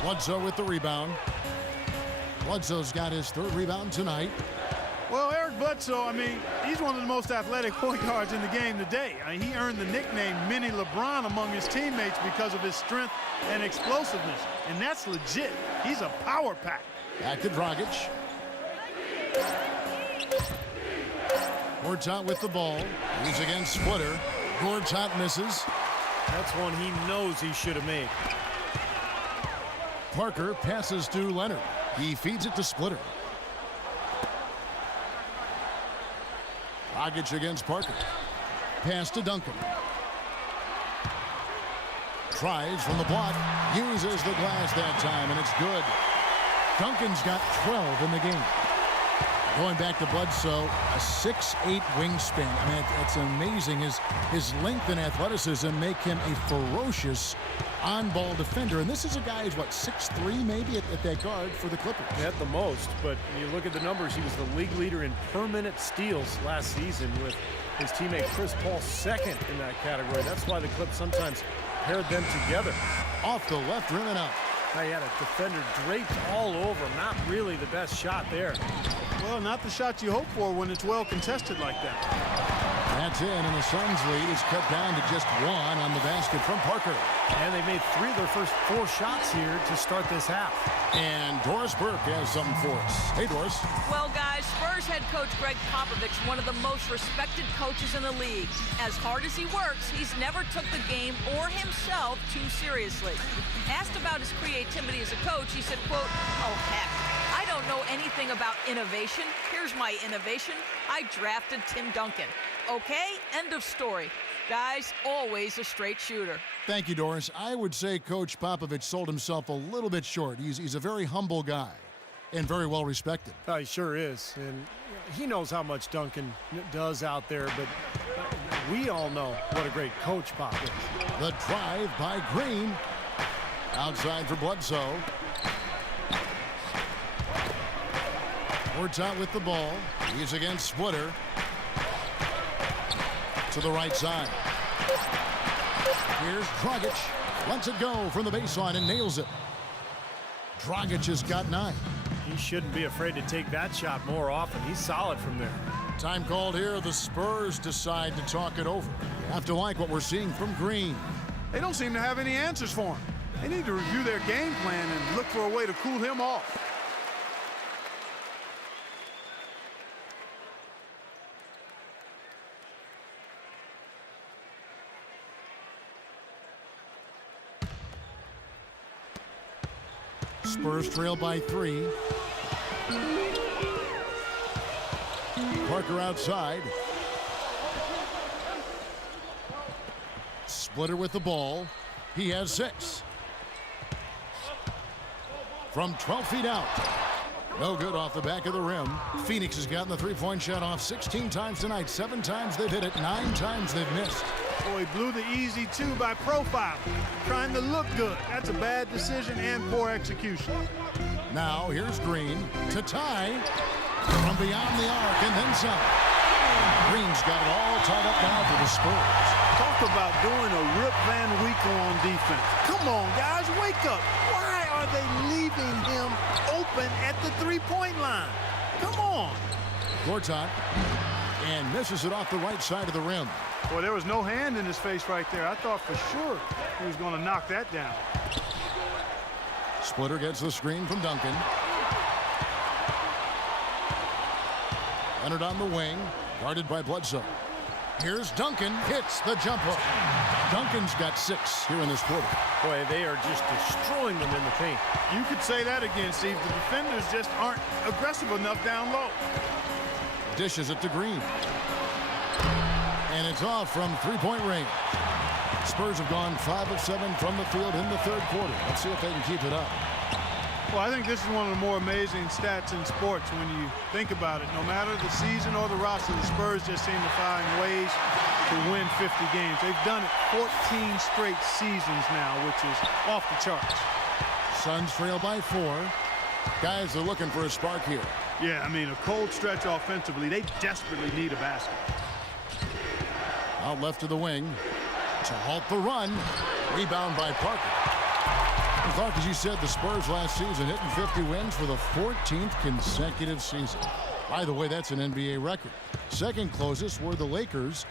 Bledsoe with the rebound. Bledsoe's got his 3rd rebound tonight. Well, Eric Bledsoe, I mean, he's one of the most athletic point guards in the game today. I mean, he earned the nickname Mini LeBron among his teammates because of his strength and explosiveness, and that's legit. He's a power pack. Back to Dragic. Gortat with the ball. He's against Splitter. Gortat misses. That's one he knows he should have made. Parker passes to Leonard. He feeds it to Splitter. Dragic against Parker. Pass to Duncan. Tries from the block. Uses the glass that time, and it's good. Duncan's got 12 in the game. Going back to Bledsoe, a 6'8" wingspan. I mean, it's amazing. His length and athleticism make him a ferocious on-ball defender. And this is a guy who's, what, 6'3" maybe at that guard for the Clippers? At the most, but when you look at the numbers, he was the league leader in per-minute steals last season with his teammate Chris Paul 2nd in that category. That's why the Clips sometimes paired them together. Off the left rim and out. Now he had a defender draped all over him. Not really the best shot there. Well, not the shot you hope for when it's well contested like that. That's in, and the Suns' lead is cut down to just 1 on the basket from Parker. And they made 3 of their first 4 shots here to start this half. And Doris Burke has something for us. Hey, Doris. Well, guys, Spurs head coach Greg Popovich, one of the most respected coaches in the league. As hard as he works, he's never took the game or himself too seriously. Asked about his creativity as a coach, he said, quote, "Oh, heck, I don't know anything about innovation. Here's my innovation. I drafted Tim Duncan." Okay, end of story. Guys, always a straight shooter. Thank you, Doris. I would say Coach Popovich sold himself a little bit short. He's a very humble guy and very well respected. He sure is. And he knows how much Duncan does out there, but we all know what a great coach Pop is. The drive by Green. Outside for Bledsoe. Ward's out with the ball. He's against Splitter. To the right side. Here's Dragic. Lets it go from the baseline and nails it. Dragic has got 9. He shouldn't be afraid to take that shot more often. He's solid from there. Time called here. The Spurs decide to talk it over. You have to like what we're seeing from Green. They don't seem to have any answers for him. They need to review their game plan and look for a way to cool him off. Spurs trail by 3. Parker outside. Splitter with the ball. He has 6. From 12 feet out. No good off the back of the rim. Phoenix has gotten the three-point shot off 16 times tonight. 7 times they've hit it. 9 times they've missed. Boy, he blew the easy 2 by profile. Trying to look good. That's a bad decision and poor execution. Now here's Green to tie from beyond the arc and then some. Green's got it all tied up now for the Spurs. Talk about doing a Rip Van Winkle on defense. Come on, guys, wake up. Why are they leaving him open at the three-point line? Come on. Gortat and misses it off the right side of the rim. Boy, there was no hand in his face right there. I thought for sure he was going to knock that down. Splitter gets the screen from Duncan. Leonard on the wing, guarded by Bledsoe. Here's Duncan, hits the jump hook. Duncan's got 6 here in this quarter. Boy, they are just destroying them in the paint. You could say that again, Steve. The defenders just aren't aggressive enough down low. Dishes it to Green. And it's off from three-point range. Spurs have gone 5 of 7 from the field in the third quarter. Let's see if they can keep it up. Well, I think this is one of the more amazing stats in sports when you think about it. No matter the season or the roster, the Spurs just seem to find ways to win 50 games. They've done it 14 straight seasons now, which is off the charts. Suns trail by 4. Guys are looking for a spark here. Yeah, I mean, a cold stretch offensively. They desperately need a basket. Out left to the wing to halt the run. Rebound by Parker. And Clark, as you said, the Spurs last season hitting 50 wins for the 14th consecutive season. By the way, that's an NBA record. Second closest were the Lakers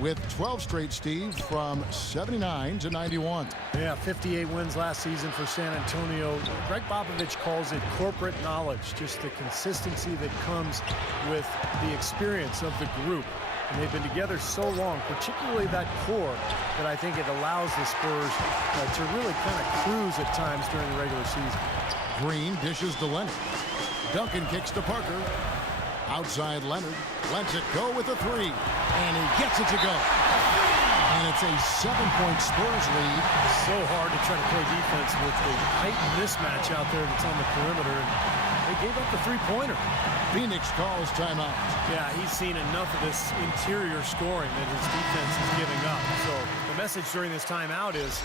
with 12 straight, Steve, from 79 to 91. Yeah, 58 wins last season for San Antonio. Greg Popovich calls it corporate knowledge, just the consistency that comes with the experience of the group. And they've been together so long, particularly that core, that I think it allows the Spurs to really kind of cruise at times during the regular season. Green dishes to Leonard. Duncan kicks to Parker. Outside Leonard lets it go with a 3. And he gets it to go. And it's a 7-point Spurs lead. So hard to try to play defense with the heightened mismatch out there that's on the perimeter. And they gave up the three-pointer. Phoenix calls timeout. Yeah, he's seen enough of this interior scoring that his defense is giving up. So the message during this timeout is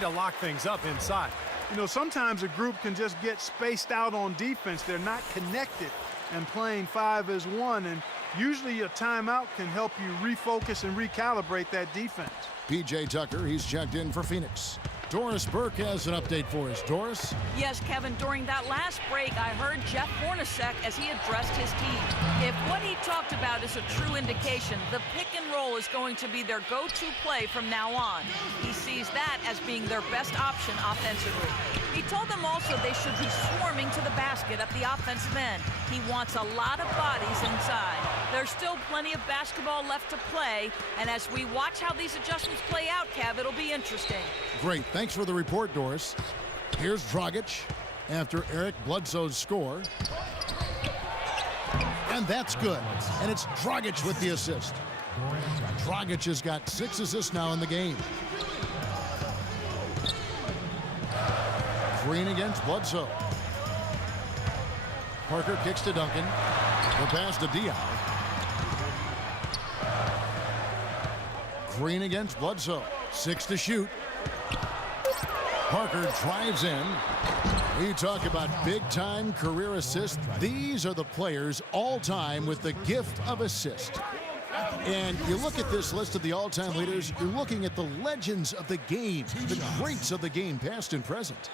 to lock things up inside. You know, sometimes a group can just get spaced out on defense. They're not connected and playing 5 as 1. And usually a timeout can help you refocus and recalibrate that defense. P.J. Tucker, he's checked in for Phoenix. Doris Burke has an update for us. Doris? Yes, Kevin, during that last break, I heard Jeff Hornacek as he addressed his team. If what he talked about is a true indication, the pick and roll is going to be their go-to play from now on. He sees that as being their best option offensively. He told them also they should be swarming to the basket at the offensive end. He wants a lot of bodies inside. There's still plenty of basketball left to play, and as we watch how these adjustments play out, Kev, it'll be interesting. Great. Thanks for the report, Doris. Here's Dragic after Eric Bledsoe's score. And that's good. And it's Dragic with the assist. Dragic has got 6 assists now in the game. Green against Bledsoe. Parker kicks to Duncan. The pass to Diaw. Green against Bledsoe. 6 to shoot. Parker drives in. We talk about big-time career assists. These are the players all-time with the gift of assist. And you look at this list of the all-time leaders, you're looking at the legends of the game, the greats of the game, past and present.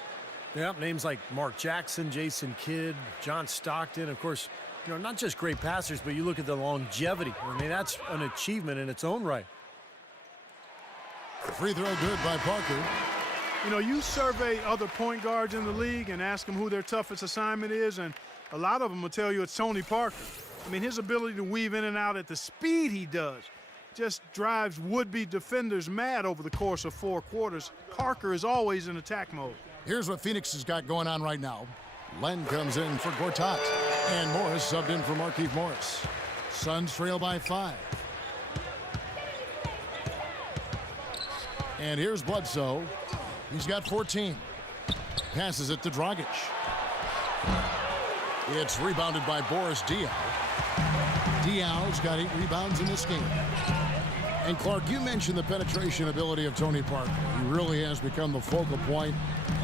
Yeah, names like Mark Jackson, Jason Kidd, John Stockton. Of course, not just great passers, but you look at the longevity. I mean, that's an achievement in its own right. Free throw good by Parker. You survey other point guards in the league and ask them who their toughest assignment is, and a lot of them will tell you it's Tony Parker. I mean, his ability to weave in and out at the speed he does just drives would-be defenders mad over the course of 4 quarters. Parker is always in attack mode. Here's what Phoenix has got going on right now. Len comes in for Gortat, and Morris subbed in for Markieff Morris. Suns trail by 5. And here's Bledsoe. He's got 14. Passes it to Dragic. It's rebounded by Boris Diaw. Diaw's got 8 rebounds in this game. And Clark, you mentioned the penetration ability of Tony Parker. He really has become the focal point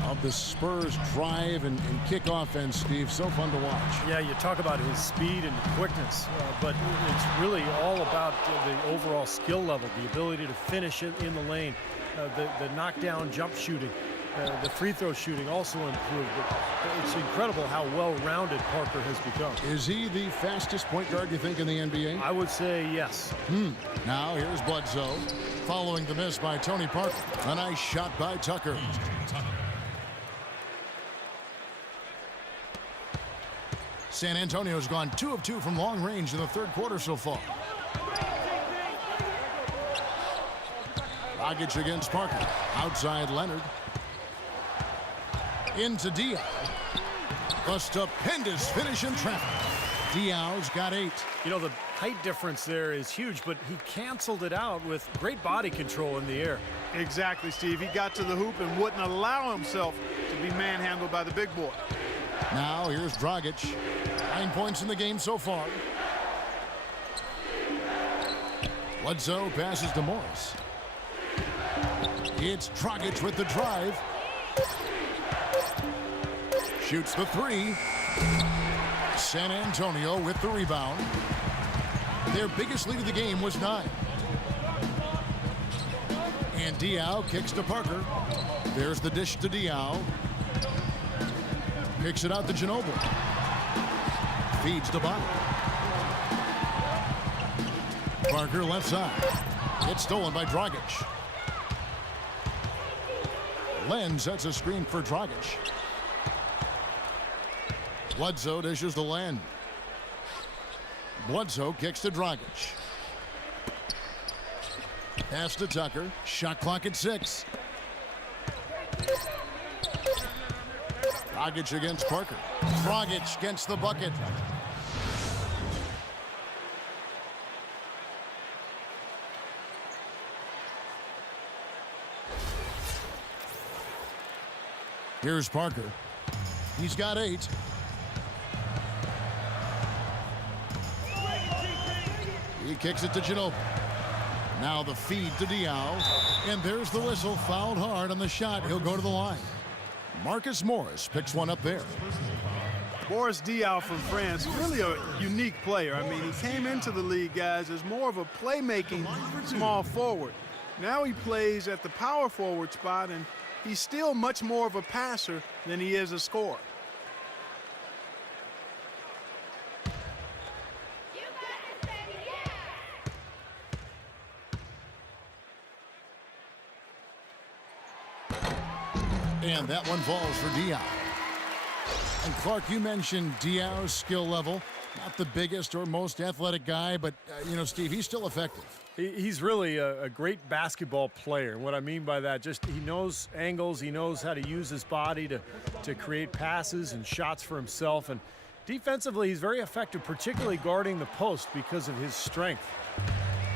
of the Spurs drive and kick offense, Steve. So fun to watch. Yeah, you talk about his speed and quickness, but it's really all about the overall skill level, the ability to finish it in the lane, the knockdown jump shooting, the free throw shooting also improved. It's incredible how well-rounded Parker has become. Is he the fastest point guard, you think, in the NBA? I would say yes. Now here's Bledsoe following the miss by Tony Parker. A nice shot by Tucker. San Antonio's gone 2 of 2 from long range in the 3rd quarter so far. Dragic against Parker. Outside Leonard. Into Diaw. A stupendous finish in traffic. Diaw's got 8. The height difference there is huge, but he canceled it out with great body control in the air. Exactly, Steve. He got to the hoop and wouldn't allow himself to be manhandled by the big boy. Now here's Dragic. 9 points in the game so far. Bledsoe passes to Morris. It's Dragic with the drive. Shoots the 3. San Antonio with the rebound. Their biggest lead of the game was 9. And Diaw kicks to Parker. There's the dish to Diaw. Kicks it out to Ginobili. Feeds to Bobby. Parker left side. It's stolen by Dragic. Len sets a screen for Dragic. Bledsoe dishes to Len. Bledsoe kicks to Dragic. Pass to Tucker. Shot clock at 6. Dragic against Parker. Dragic gets the bucket. Here's Parker. He's got 8. He kicks it to Ginobili. Now the feed to Diaw. And there's the whistle. Fouled hard on the shot. He'll go to the line. Marcus Morris picks one up there. Boris Diaw from France, really a unique player. I mean, he came into the league, guys, as more of a playmaking small forward. Now he plays at the power forward spot, and he's still much more of a passer than he is a scorer. And that one falls for Diaw. And Clark, you mentioned Diaw's skill level. Not the biggest or most athletic guy, but, Steve, he's still effective. He's really a great basketball player. What I mean by that, just he knows angles, he knows how to use his body to create passes and shots for himself. And defensively, he's very effective, particularly guarding the post because of his strength.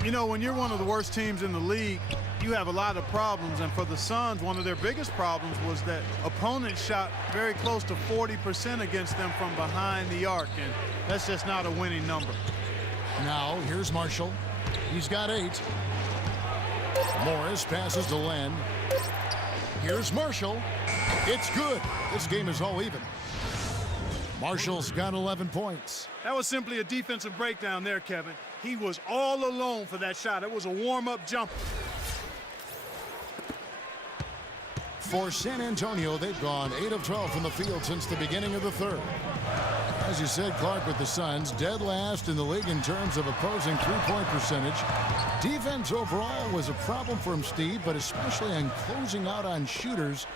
You know, when you're one of the worst teams in the league, you have a lot of problems. And for the Suns, one of their biggest problems was that opponents shot very close to 40% against them from behind the arc. And that's just not a winning number. Now, here's Marshall. He's got 8. Morris passes to Len. Here's Marshall. It's good. This game is all even. Marshall's got 11 points. That was simply a defensive breakdown there, Kevin. He was all alone for that shot. It was a warm-up jumper. For San Antonio, they've gone 8 of 12 from the field since the beginning of the third. As you said, Clark, with the Suns, dead last in the league in terms of opposing three-point percentage. Defense overall was a problem for him, Steve, but especially on closing out on shooters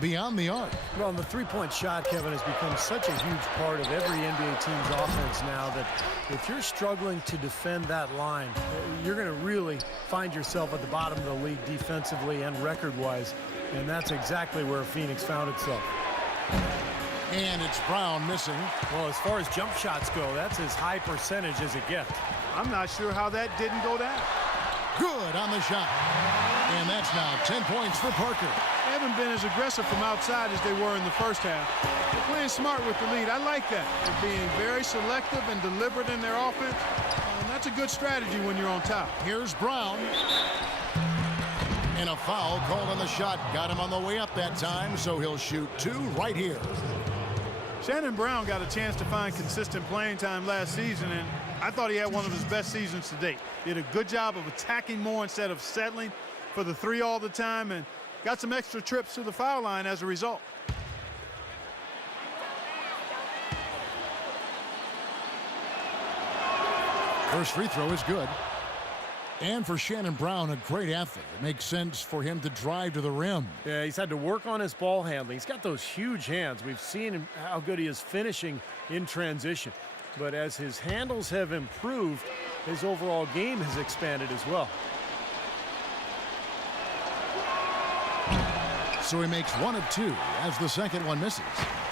beyond the arc. Well, the three-point shot, Kevin, has become such a huge part of every NBA team's offense now that if you're struggling to defend that line, you're going to really find yourself at the bottom of the league defensively and record-wise, and that's exactly where Phoenix found itself. And it's Brown missing. Well, as far as jump shots go, that's as high percentage as it gets. I'm not sure how that didn't go down. Good on the shot. And that's now 10 points for Parker. They haven't been as aggressive from outside as they were in the first half. They're playing smart with the lead. I like that. They're being very selective and deliberate in their offense. And that's a good strategy when you're on top. Here's Brown. And a foul called on the shot. Got him on the way up that time, so he'll shoot 2 right here. Shannon Brown got a chance to find consistent playing time last season, and I thought he had one of his best seasons to date. Did a good job of attacking more instead of settling for the 3 all the time, and got some extra trips to the foul line as a result. First free throw is good. And for Shannon Brown, a great athlete. It makes sense for him to drive to the rim. Yeah, he's had to work on his ball handling. He's got those huge hands. We've seen how good he is finishing in transition. But as his handles have improved, his overall game has expanded as well. So he makes 1 of 2 as the second one misses.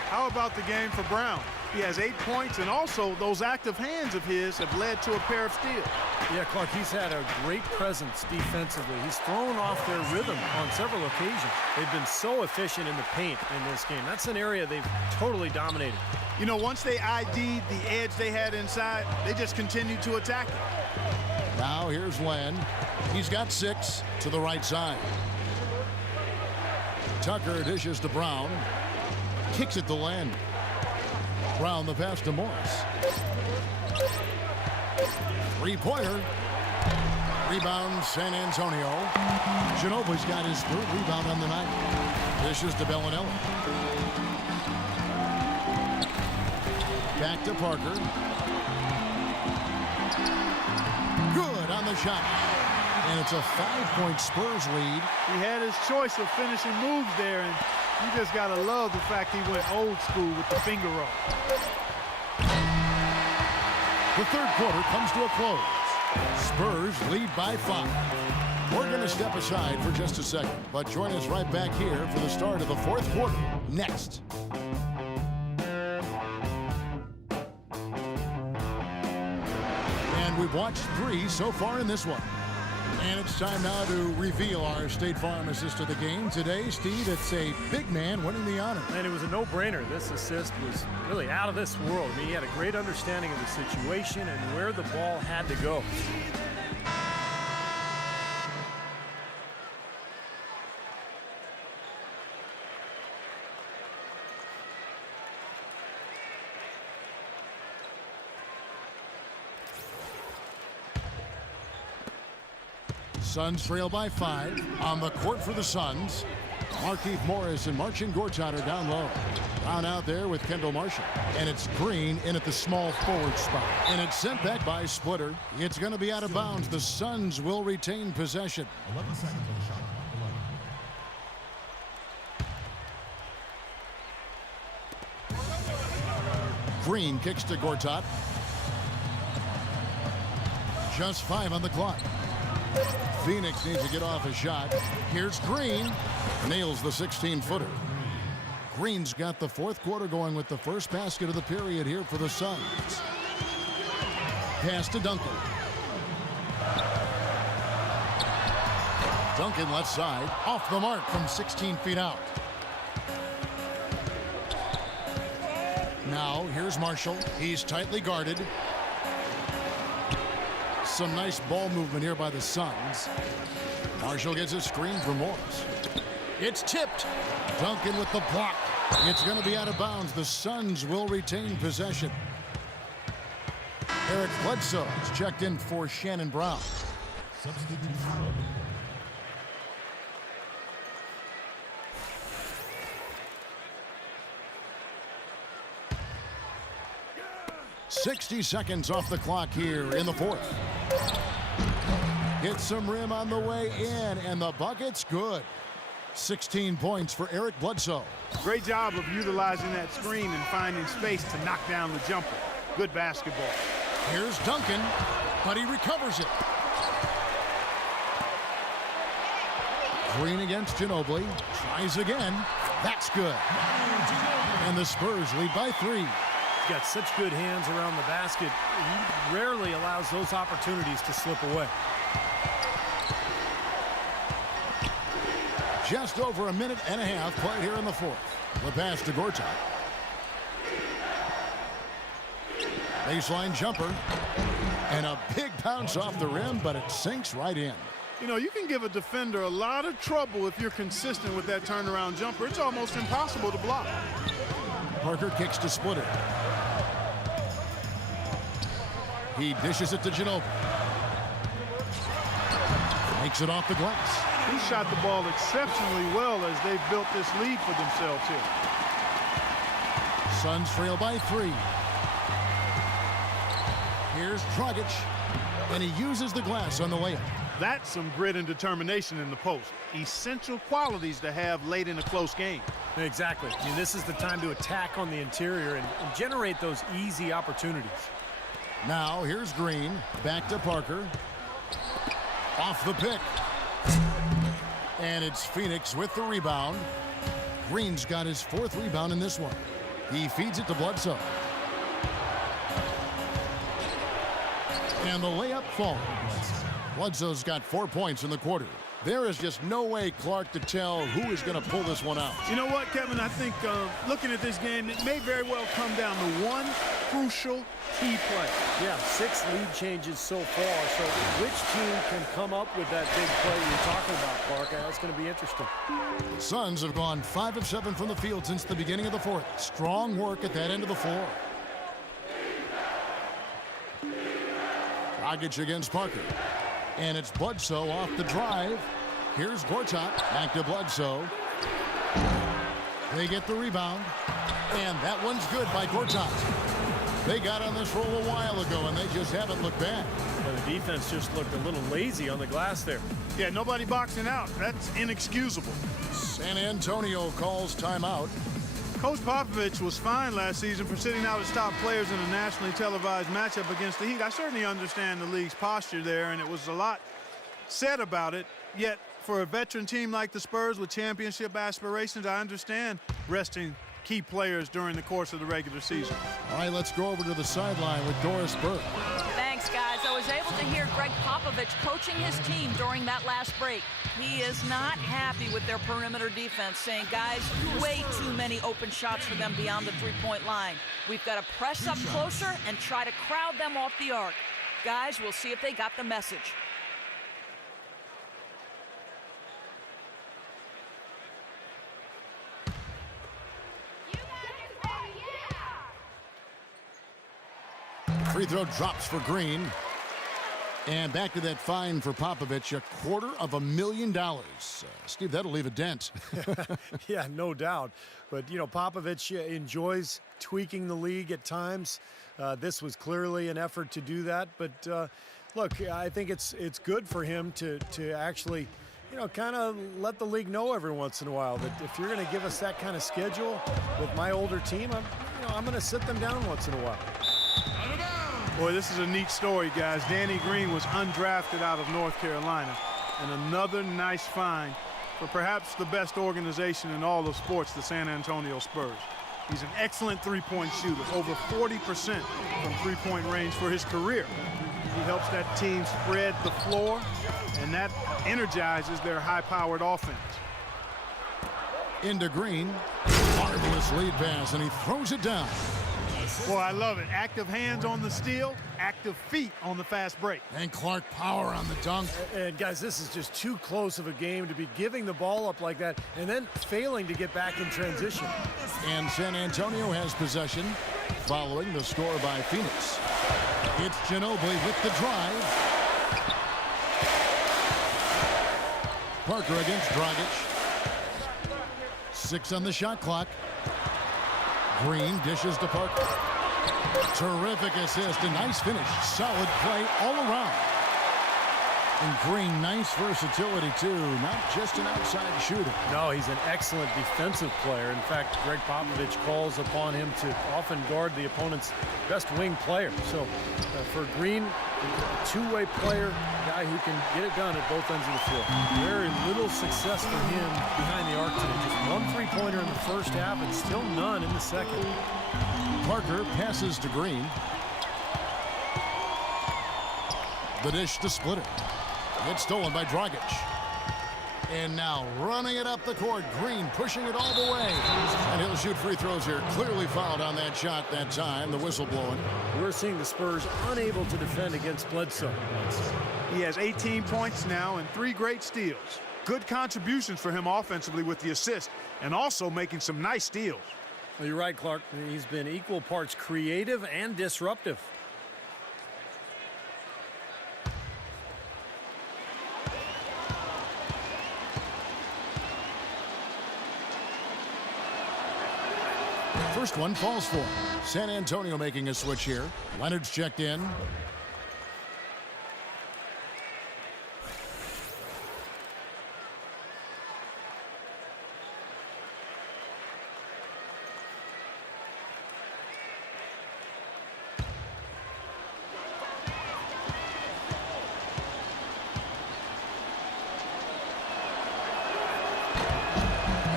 How about the game for Brown? He has 8 points, and also those active hands of his have led to a pair of steals. Yeah, Clark, he's had a great presence defensively. He's thrown off their rhythm on several occasions. They've been so efficient in the paint in this game. That's an area they've totally dominated. You know, once they ID'd the edge they had inside, they just continued to attack it. Now here's Len. He's got 6 to the right side. Tucker dishes to Brown. Kicks it to Len. Brown the pass to Morris. Three-pointer. Rebound San Antonio. Ginobili's got his 3rd rebound on the night. Dishes to Bellinelli. Back to Parker. Good on the shot. And it's a 5-point Spurs lead. He had his choice of finishing moves there, and you just got to love the fact he went old school with the finger roll. The third quarter comes to a close. Spurs lead by 5. We're going to step aside for just a second, but join us right back here for the start of the 4th quarter next. And we've watched 3 so far in this one. And it's time now to reveal our State Farm assist of the game. Today, Steve, it's a big man winning the honor. And it was a no-brainer. This assist was really out of this world. I mean, he had a great understanding of the situation and where the ball had to go. Suns trail by 5. On the court for the Suns, Markieff Morris and Marcin Gortat are down low. Brown out there with Kendall Marshall. And it's Green in at the small forward spot. And it's sent back by Splitter. It's going to be out of bounds. The Suns will retain possession. 11 seconds on the shot. Green kicks to Gortat. Just 5 on the clock. Phoenix needs to get off a shot. Here's Green. Nails the 16-footer. Green's got the 4th quarter going with the first basket of the period here for the Suns. Pass to Duncan. Duncan left side, off the mark from 16 feet out. Now, here's Marshall. He's tightly guarded. Some nice ball movement here by the Suns. Marshall gets a screen from Morris. It's tipped. Duncan with the block. It's going to be out of bounds. The Suns will retain possession. Eric Bledsoe is checked in for Shannon Brown. Substitution. 60 seconds off the clock here in the fourth. Hits some rim on the way in, and the bucket's good. 16 points for Eric Bledsoe. Great job of utilizing that screen and finding space to knock down the jumper. Good basketball. Here's Duncan, but he recovers it. Green against Ginobili. Tries again. That's good. And the Spurs lead by 3. He's got such good hands around the basket. He rarely allows those opportunities to slip away. Just over a minute and a half played here in the fourth. The pass to Gortat. Baseline jumper. And a big bounce off the rim, but it sinks right in. You know, you can give a defender a lot of trouble if you're consistent with that turnaround jumper. It's almost impossible to block. Parker kicks to Splitter. He dishes it to Ginobili. Makes it off the glass. He shot the ball exceptionally well as they've built this lead for themselves here. Suns trail by 3. Here's Dragic, and he uses the glass on the layup. That's some grit and determination in the post. Essential qualities to have late in a close game. Exactly. I mean, this is the time to attack on the interior and generate those easy opportunities. Now, here's Green. Back to Parker. Off the pick. And it's Phoenix with the rebound. Green's got his 4th rebound in this one. He feeds it to Bledsoe. And the layup falls. Bledsoe's got 4 points in the quarter. There is just no way, Clark, to tell who is going to pull this one out. You know what, Kevin? I think looking at this game, it may very well come down to one crucial key play. Yeah, 6 lead changes so far. So which team can come up with that big play you're talking about, Clark? That's going to be interesting. The Suns have gone 5 of 7 from the field since the beginning of the fourth. Strong work at that end of the floor. Dragic against Parker. And it's Bledsoe off the drive. Here's Gortat. Back to Bledsoe. They get the rebound. And that one's good by Gortat. They got on this roll a while ago, and they just haven't looked back. Well, the defense just looked a little lazy on the glass there. Yeah, nobody boxing out. That's inexcusable. San Antonio calls timeout. Coach Popovich was fined last season for sitting out his top players in a nationally televised matchup against the Heat. I certainly understand the league's posture there, and it was a lot said about it. Yet, for a veteran team like the Spurs with championship aspirations, I understand resting key players during the course of the regular season. All right, let's go over to the sideline with Doris Burke. Thanks, guys. I was able to hear Greg Popovich coaching his team during that last break. He is not happy with their perimeter defense, saying, guys, way too many open shots for them beyond the three-point line. We've got to press up closer and try to crowd them off the arc. Guys, we'll see if they got the message. Free throw drops for Green. And back to that fine for Popovich, $250,000. Steve, that'll leave a dent. Yeah, no doubt. But, you know, Popovich enjoys tweaking the league at times. This was clearly an effort to do that. But, look, I think it's good for him to actually, you know, kind of let the league know every once in a while that if you're going to give us that kind of schedule with my older team, I'm going to sit them down once in a while. Boy, this is a neat story, guys. Danny Green was undrafted out of North Carolina. And another nice find for perhaps the best organization in all of sports, the San Antonio Spurs. He's an excellent three-point shooter, over 40% from three-point range for his career. He helps that team spread the floor, and that energizes their high-powered offense. Into Green. Marvelous lead pass, and he throws it down. Boy, I love it. Active hands on the steal, active feet on the fast break. And Clark power on the dunk. And guys, this is just too close of a game to be giving the ball up like that and then failing to get back in transition. And San Antonio has possession following the score by Phoenix. It's Ginobili with the drive. Parker against Dragic. 6 on the shot clock. Green dishes to Parker. Terrific assist, a nice finish. Solid play all around. And Green, nice versatility too, not just an outside shooter. No, he's an excellent defensive player. In fact, Greg Popovich calls upon him to often guard the opponent's best wing player. So for Green, a two-way player, guy who can get it done at both ends of the floor. Very little success for him behind the arc today. Just one three-pointer in the first half and still none in the second. Parker passes to Green. The dish to Splitter. It's stolen by Dragic. And now running it up the court. Green pushing it all the way. And he'll shoot free throws here. Clearly fouled on that shot that time. The whistle blowing. We're seeing the Spurs unable to defend against Bledsoe. He has 18 points now and 3 great steals. Good contributions for him offensively with the assist and also making some nice steals. Well, you're right, Clark. He's been equal parts creative and disruptive. First one falls for him. San Antonio making a switch here. Leonard's checked in.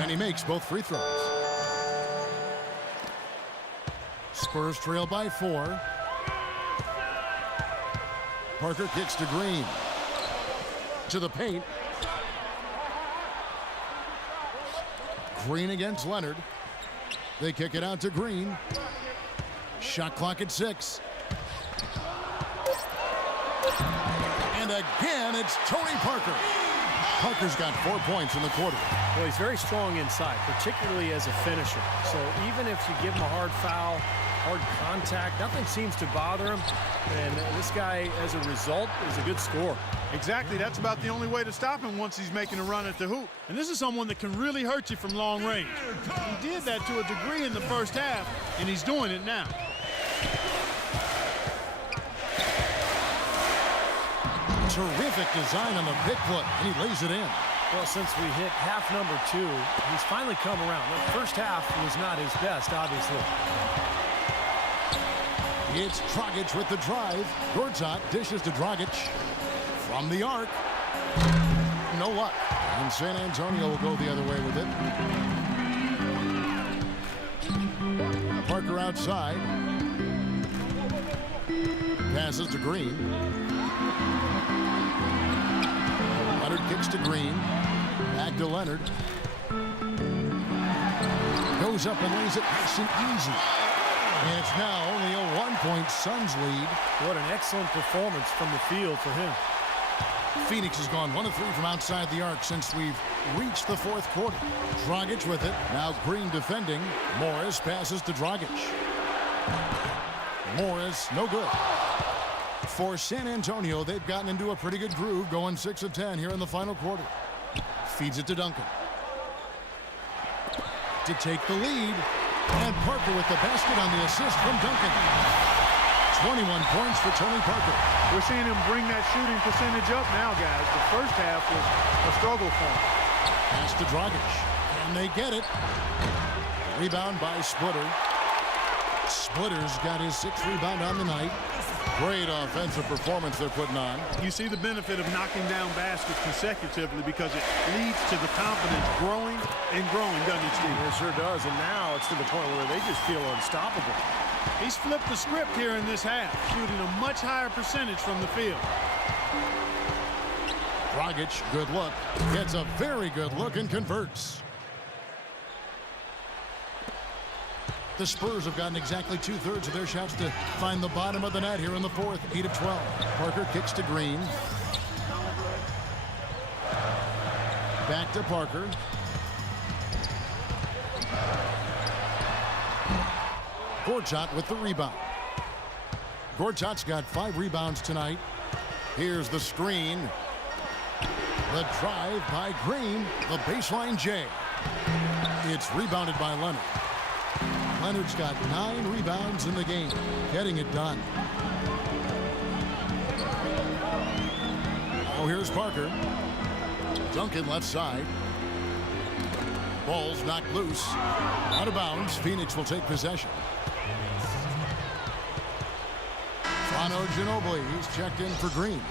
And he makes both free throws. Spurs trail by 4. Parker kicks to Green. To the paint. Green against Leonard. They kick it out to Green. Shot clock at 6. And again, it's Tony Parker. Parker's got 4 points in the quarter. Well, he's very strong inside, particularly as a finisher. So even if you give him a hard foul, hard contact, nothing seems to bother him. And this guy, as a result, is a good scorer. Exactly. That's about the only way to stop him once he's making a run at the hoop. And this is someone that can really hurt you from long range. He did that to a degree in the first half, and he's doing it now. Terrific design on the pick play, and he lays it in. Well, since we hit half number 2, he's finally come around. The first half was not his best, obviously. It's Dragic with the drive. Gortat dishes to Dragic from the arc. No luck. And San Antonio will go the other way with it. Parker outside. Passes to Green. Leonard kicks to Green. Back to Leonard. Goes up and lays it nice and easy. And it's now only a 1-point Suns lead. What an excellent performance from the field for him. Phoenix has gone 1 of 3 from outside the arc since we've reached the 4th quarter. Dragic with it. Now Green defending. Morris passes to Dragic. Morris, no good. For San Antonio, they've gotten into a pretty good groove, going 6 of 10 here in the final quarter. Feeds it to Duncan. To take the lead. And Parker with the basket on the assist from Duncan. 21 points for Tony Parker. We're seeing him bring that shooting percentage up now, guys. The first half was a struggle for him. Pass to Dragic. And they get it. Rebound by Splitter. Splitter's got his 6th rebound on the night. Great offensive performance they're putting on. You see the benefit of knocking down baskets consecutively because it leads to the confidence growing and growing, doesn't it, Steve? It sure does, and now it's to the point where they just feel unstoppable. He's flipped the script here in this half, shooting a much higher percentage from the field. Dragic, good look. Gets a very good look and converts. The Spurs have gotten exactly 2/3 of their shots to find the bottom of the net here in the fourth. 8 of 12. Parker kicks to Green. Back to Parker. Gortat with the rebound. Gortat's got 5 rebounds tonight. Here's the screen. The drive by Green. The baseline J. It's rebounded by Leonard. Leonard's got 9 rebounds in the game. Getting it done. Oh, here's Parker. Duncan left side. Ball's knocked loose. Out of bounds. Phoenix will take possession. Manu Ginobili, he's checked in for Green.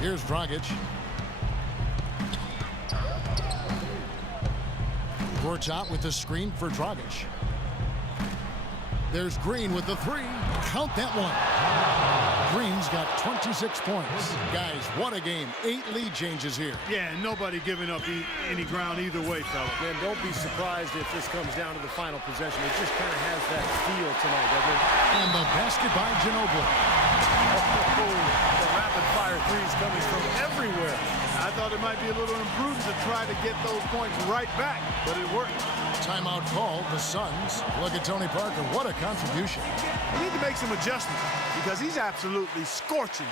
Here's Dragic. Gortat with the screen for Dragic. There's Green with the 3. Count that one. Green's got 26 points. Guys, what a game. 8 lead changes here. Yeah, nobody giving up any ground either way, fella. Man, don't be surprised if this comes down to the final possession. It just kind of has that feel tonight, doesn't it? And the basket by Ginobili. The rapid-fire threes coming from everywhere. I thought it might be a little imprudent to try to get those points right back, but it worked. Timeout called. The Suns. Look at Tony Parker. What a contribution. We need to make some adjustments because he's absolutely scorching.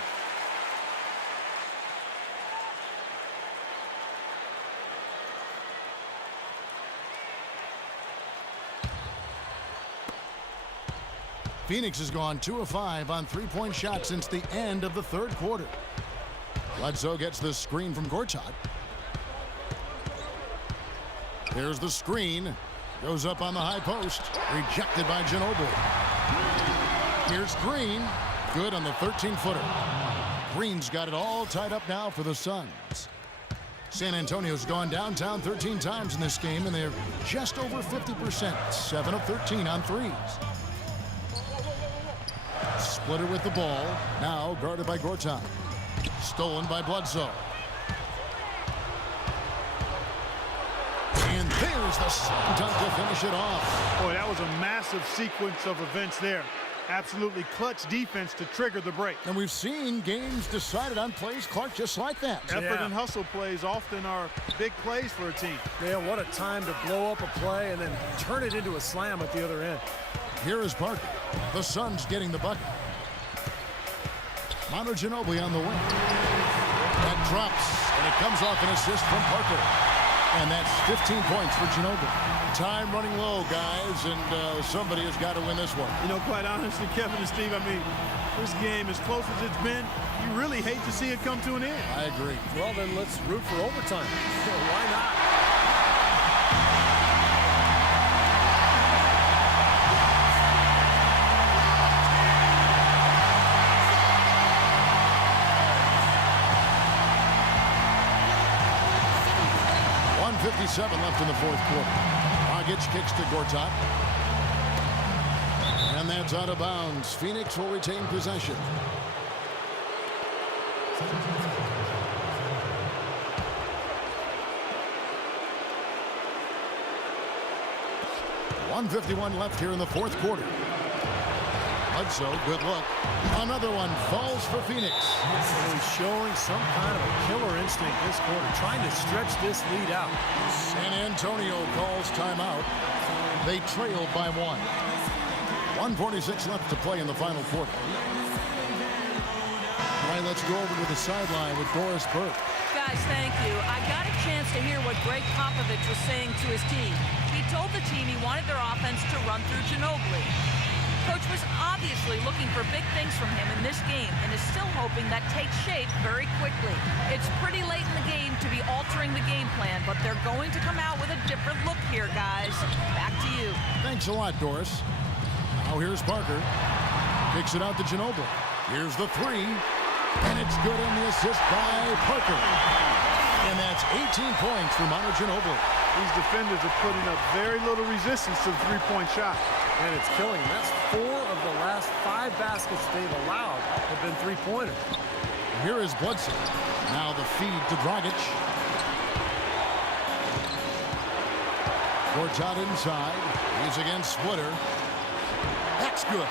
Phoenix has gone 2 of 5 on 3-point shots since the end of the third quarter. Bledsoe gets the screen from Gortat. There's the screen. Goes up on the high post. Rejected by Ginobili. Here's Green. Good on the 13-footer. Green's got it all tied up now for the Suns. San Antonio's gone downtown 13 times in this game, and they're just over 50%. 7 of 13 on threes. Splitter with the ball. Now guarded by Gortat. Stolen by Bledsoe. And there's the slam dunk to finish it off. Boy, that was a massive sequence of events there. Absolutely clutch defense to trigger the break. And we've seen games decided on plays, Clark, just like that. Effort and hustle plays often are big plays for a team. Man, what a time to blow up a play and then turn it into a slam at the other end. Here is Parker. The Suns getting the bucket. Manu Ginobili on the wing. That drops, and it comes off an assist from Parker. And that's 15 points for Ginobili. Time running low, guys, and somebody has got to win this one. You know, quite honestly, Kevin and Steve, I mean, this game, as close as it's been, you really hate to see it come to an end. I agree. Well, then let's root for overtime. Why not? .57 left in the fourth quarter. Dragic kicks to Gortat. And that's out of bounds. Phoenix will retain possession. .151 left here in the fourth quarter. Bledsoe, good look. Another one falls for Phoenix. He's showing some kind of a killer instinct this quarter, trying to stretch this lead out. San Antonio calls timeout. They trail by 1. 1:46 left to play in the final quarter. All right, let's go over to the sideline with Doris Burke. Guys, thank you. I got a chance to hear what Greg Popovich was saying to his team. He told the team he wanted their offense to run through Ginobili. Coach was obviously looking for big things from him in this game and is still hoping that takes shape very quickly. It's pretty late in the game to be altering the game plan, but they're going to come out with a different look here, guys. Back to you. Thanks a lot, Doris. Now here's Parker. Kicks it out to Ginobili. Here's the 3. And it's good on the assist by Parker. And that's 18 points for Manu Ginobili. These defenders are putting up very little resistance to the three-point shot. And it's killing them. That's 4 of the last 5 baskets they've allowed have been three-pointers. Here is Bledsoe. Now the feed to Dragic. Gortat inside. He's against Splitter. That's good.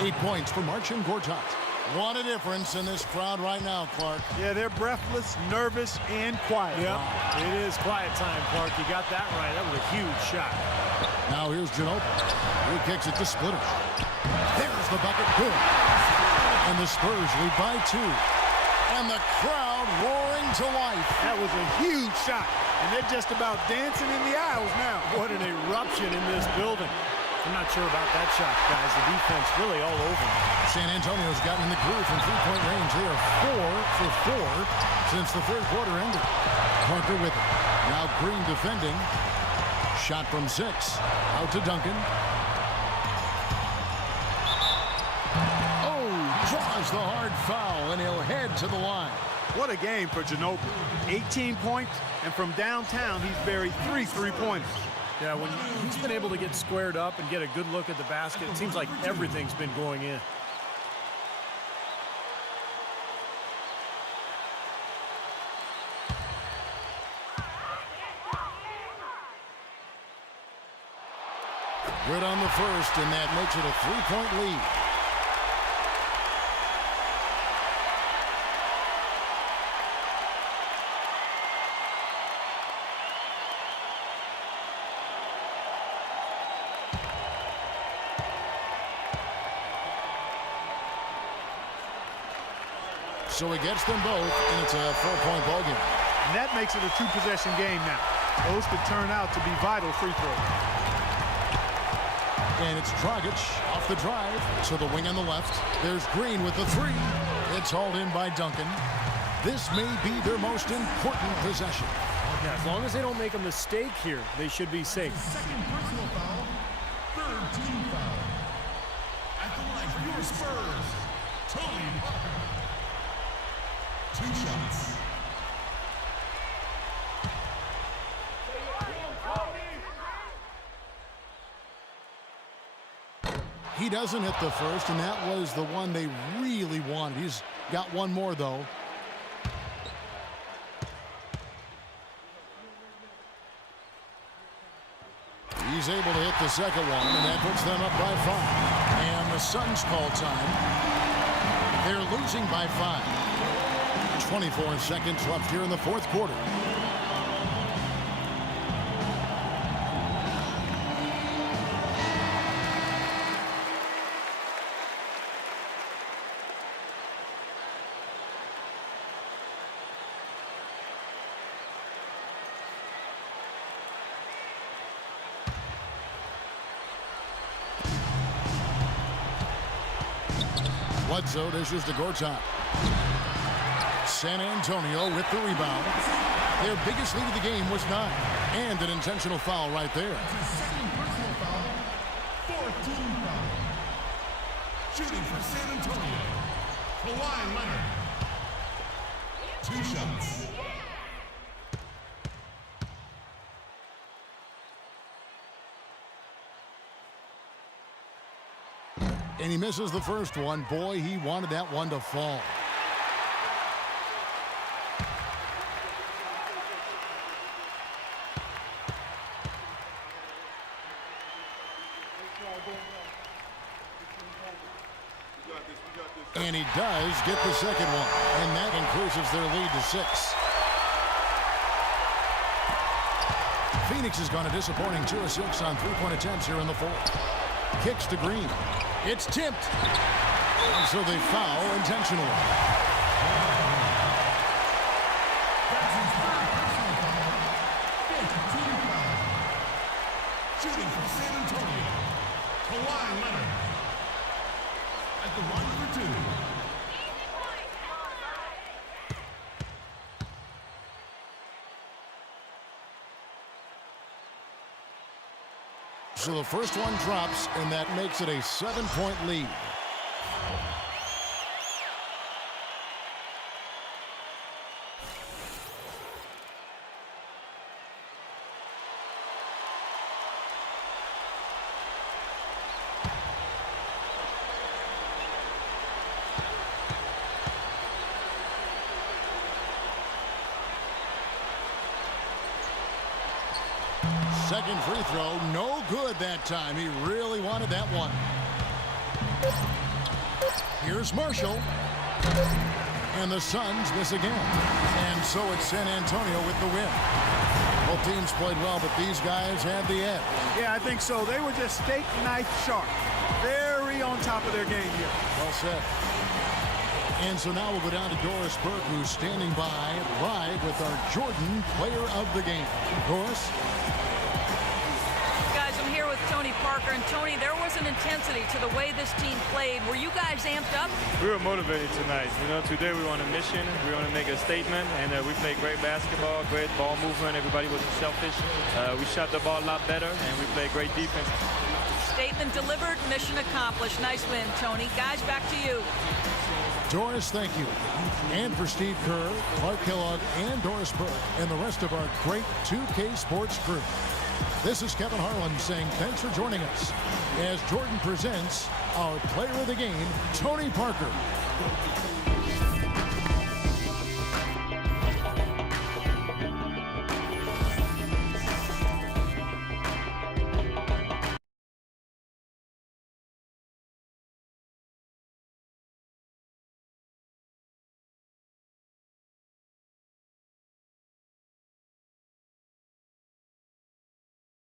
8 points for Marcin Gortat. What a difference in this crowd right now, Clark. Yeah, they're breathless, nervous, and quiet. Yep, it is quiet time, Clark. You got that right. That was a huge shot. Now here's Ginobili. He kicks it to Splitter. There's the bucket. Good. And the Spurs lead by 2. And the crowd roaring to life. That was a huge shot. And they're just about dancing in the aisles now. What an eruption in this building. I'm not sure about that shot, guys. The defense really all over them. San Antonio's gotten in the groove from three-point range. They are 4 for 4 since the third quarter ended. Parker with it. Now Green defending. Shot from 6. Out to Duncan. Oh, draws the hard foul, and he'll head to the line. What a game for Ginobili. 18 points, and from downtown, he's buried 3 three-pointers. Yeah, when he's been able to get squared up and get a good look at the basket, it seems like everything's been going in. Good on the first, and that makes it a 3-point lead. So he gets them both, and it's a 4-point ball game. And that makes it a 2-possession game now. Those could turn out to be vital free throws. And it's Dragic off the drive to the wing on the left. There's Green with the 3. It's hauled in by Duncan. This may be their most important possession. Yeah, as long as they don't make a mistake here, they should be safe. Second personal foul, third team foul. At the line for your Spurs, Tony Parker. 2 shots. He doesn't hit the first, and that was the one they really wanted. He's got one more, though. He's able to hit the second one, and that puts them up by 5. And the Suns call time. They're losing by 5. 24 seconds left here in the fourth quarter. Bledsoe dishes to Gortat. San Antonio with the rebound. Their biggest lead of the game was 9. And an intentional foul right there. That's his second personal foul, 4th team foul. Shooting for San Antonio, Kawhi Leonard. 2 shots. And he misses the first one. Boy, he wanted that one to fall. And he does get the second one. And that increases their lead to 6. Phoenix has gone a disappointing 2 of 6 on 3-point attempts here in the fourth. Kicks to Green. It's tipped. And so they foul intentionally. That's his third personal foul, 5th team foul. Shooting for San Antonio, Kawhi Leonard. At the line for 2. So the first one drops, and that makes it a 7-point lead. second free throw. No good that time. He really wanted that one. Here's Marshall. And the Suns miss again. And so it's San Antonio with the win. Both teams played well, but these guys had the edge. Yeah, I think so. They were just steak knife sharp. Very on top of their game here. Well said. And so now we'll go down to Doris Burke, who's standing by live with our Jordan Player of the Game. Doris? Guys, I'm here with Tony Parker. And Tony, there was an intensity to the way this team played. Were you guys amped up? We were motivated tonight. You know, today we were on a mission. We want to make a statement, and we played great basketball, great ball movement. Everybody wasn't selfish. We shot the ball a lot better, and we played great defense. Statement delivered, mission accomplished. Nice win, Tony. Guys, back to you. Doris, thank you. And for Steve Kerr, Clark Kellogg, and Doris Burke, and the rest of our great 2K Sports crew. This is Kevin Harlan saying thanks for joining us as Jordan presents our player of the game, Tony Parker.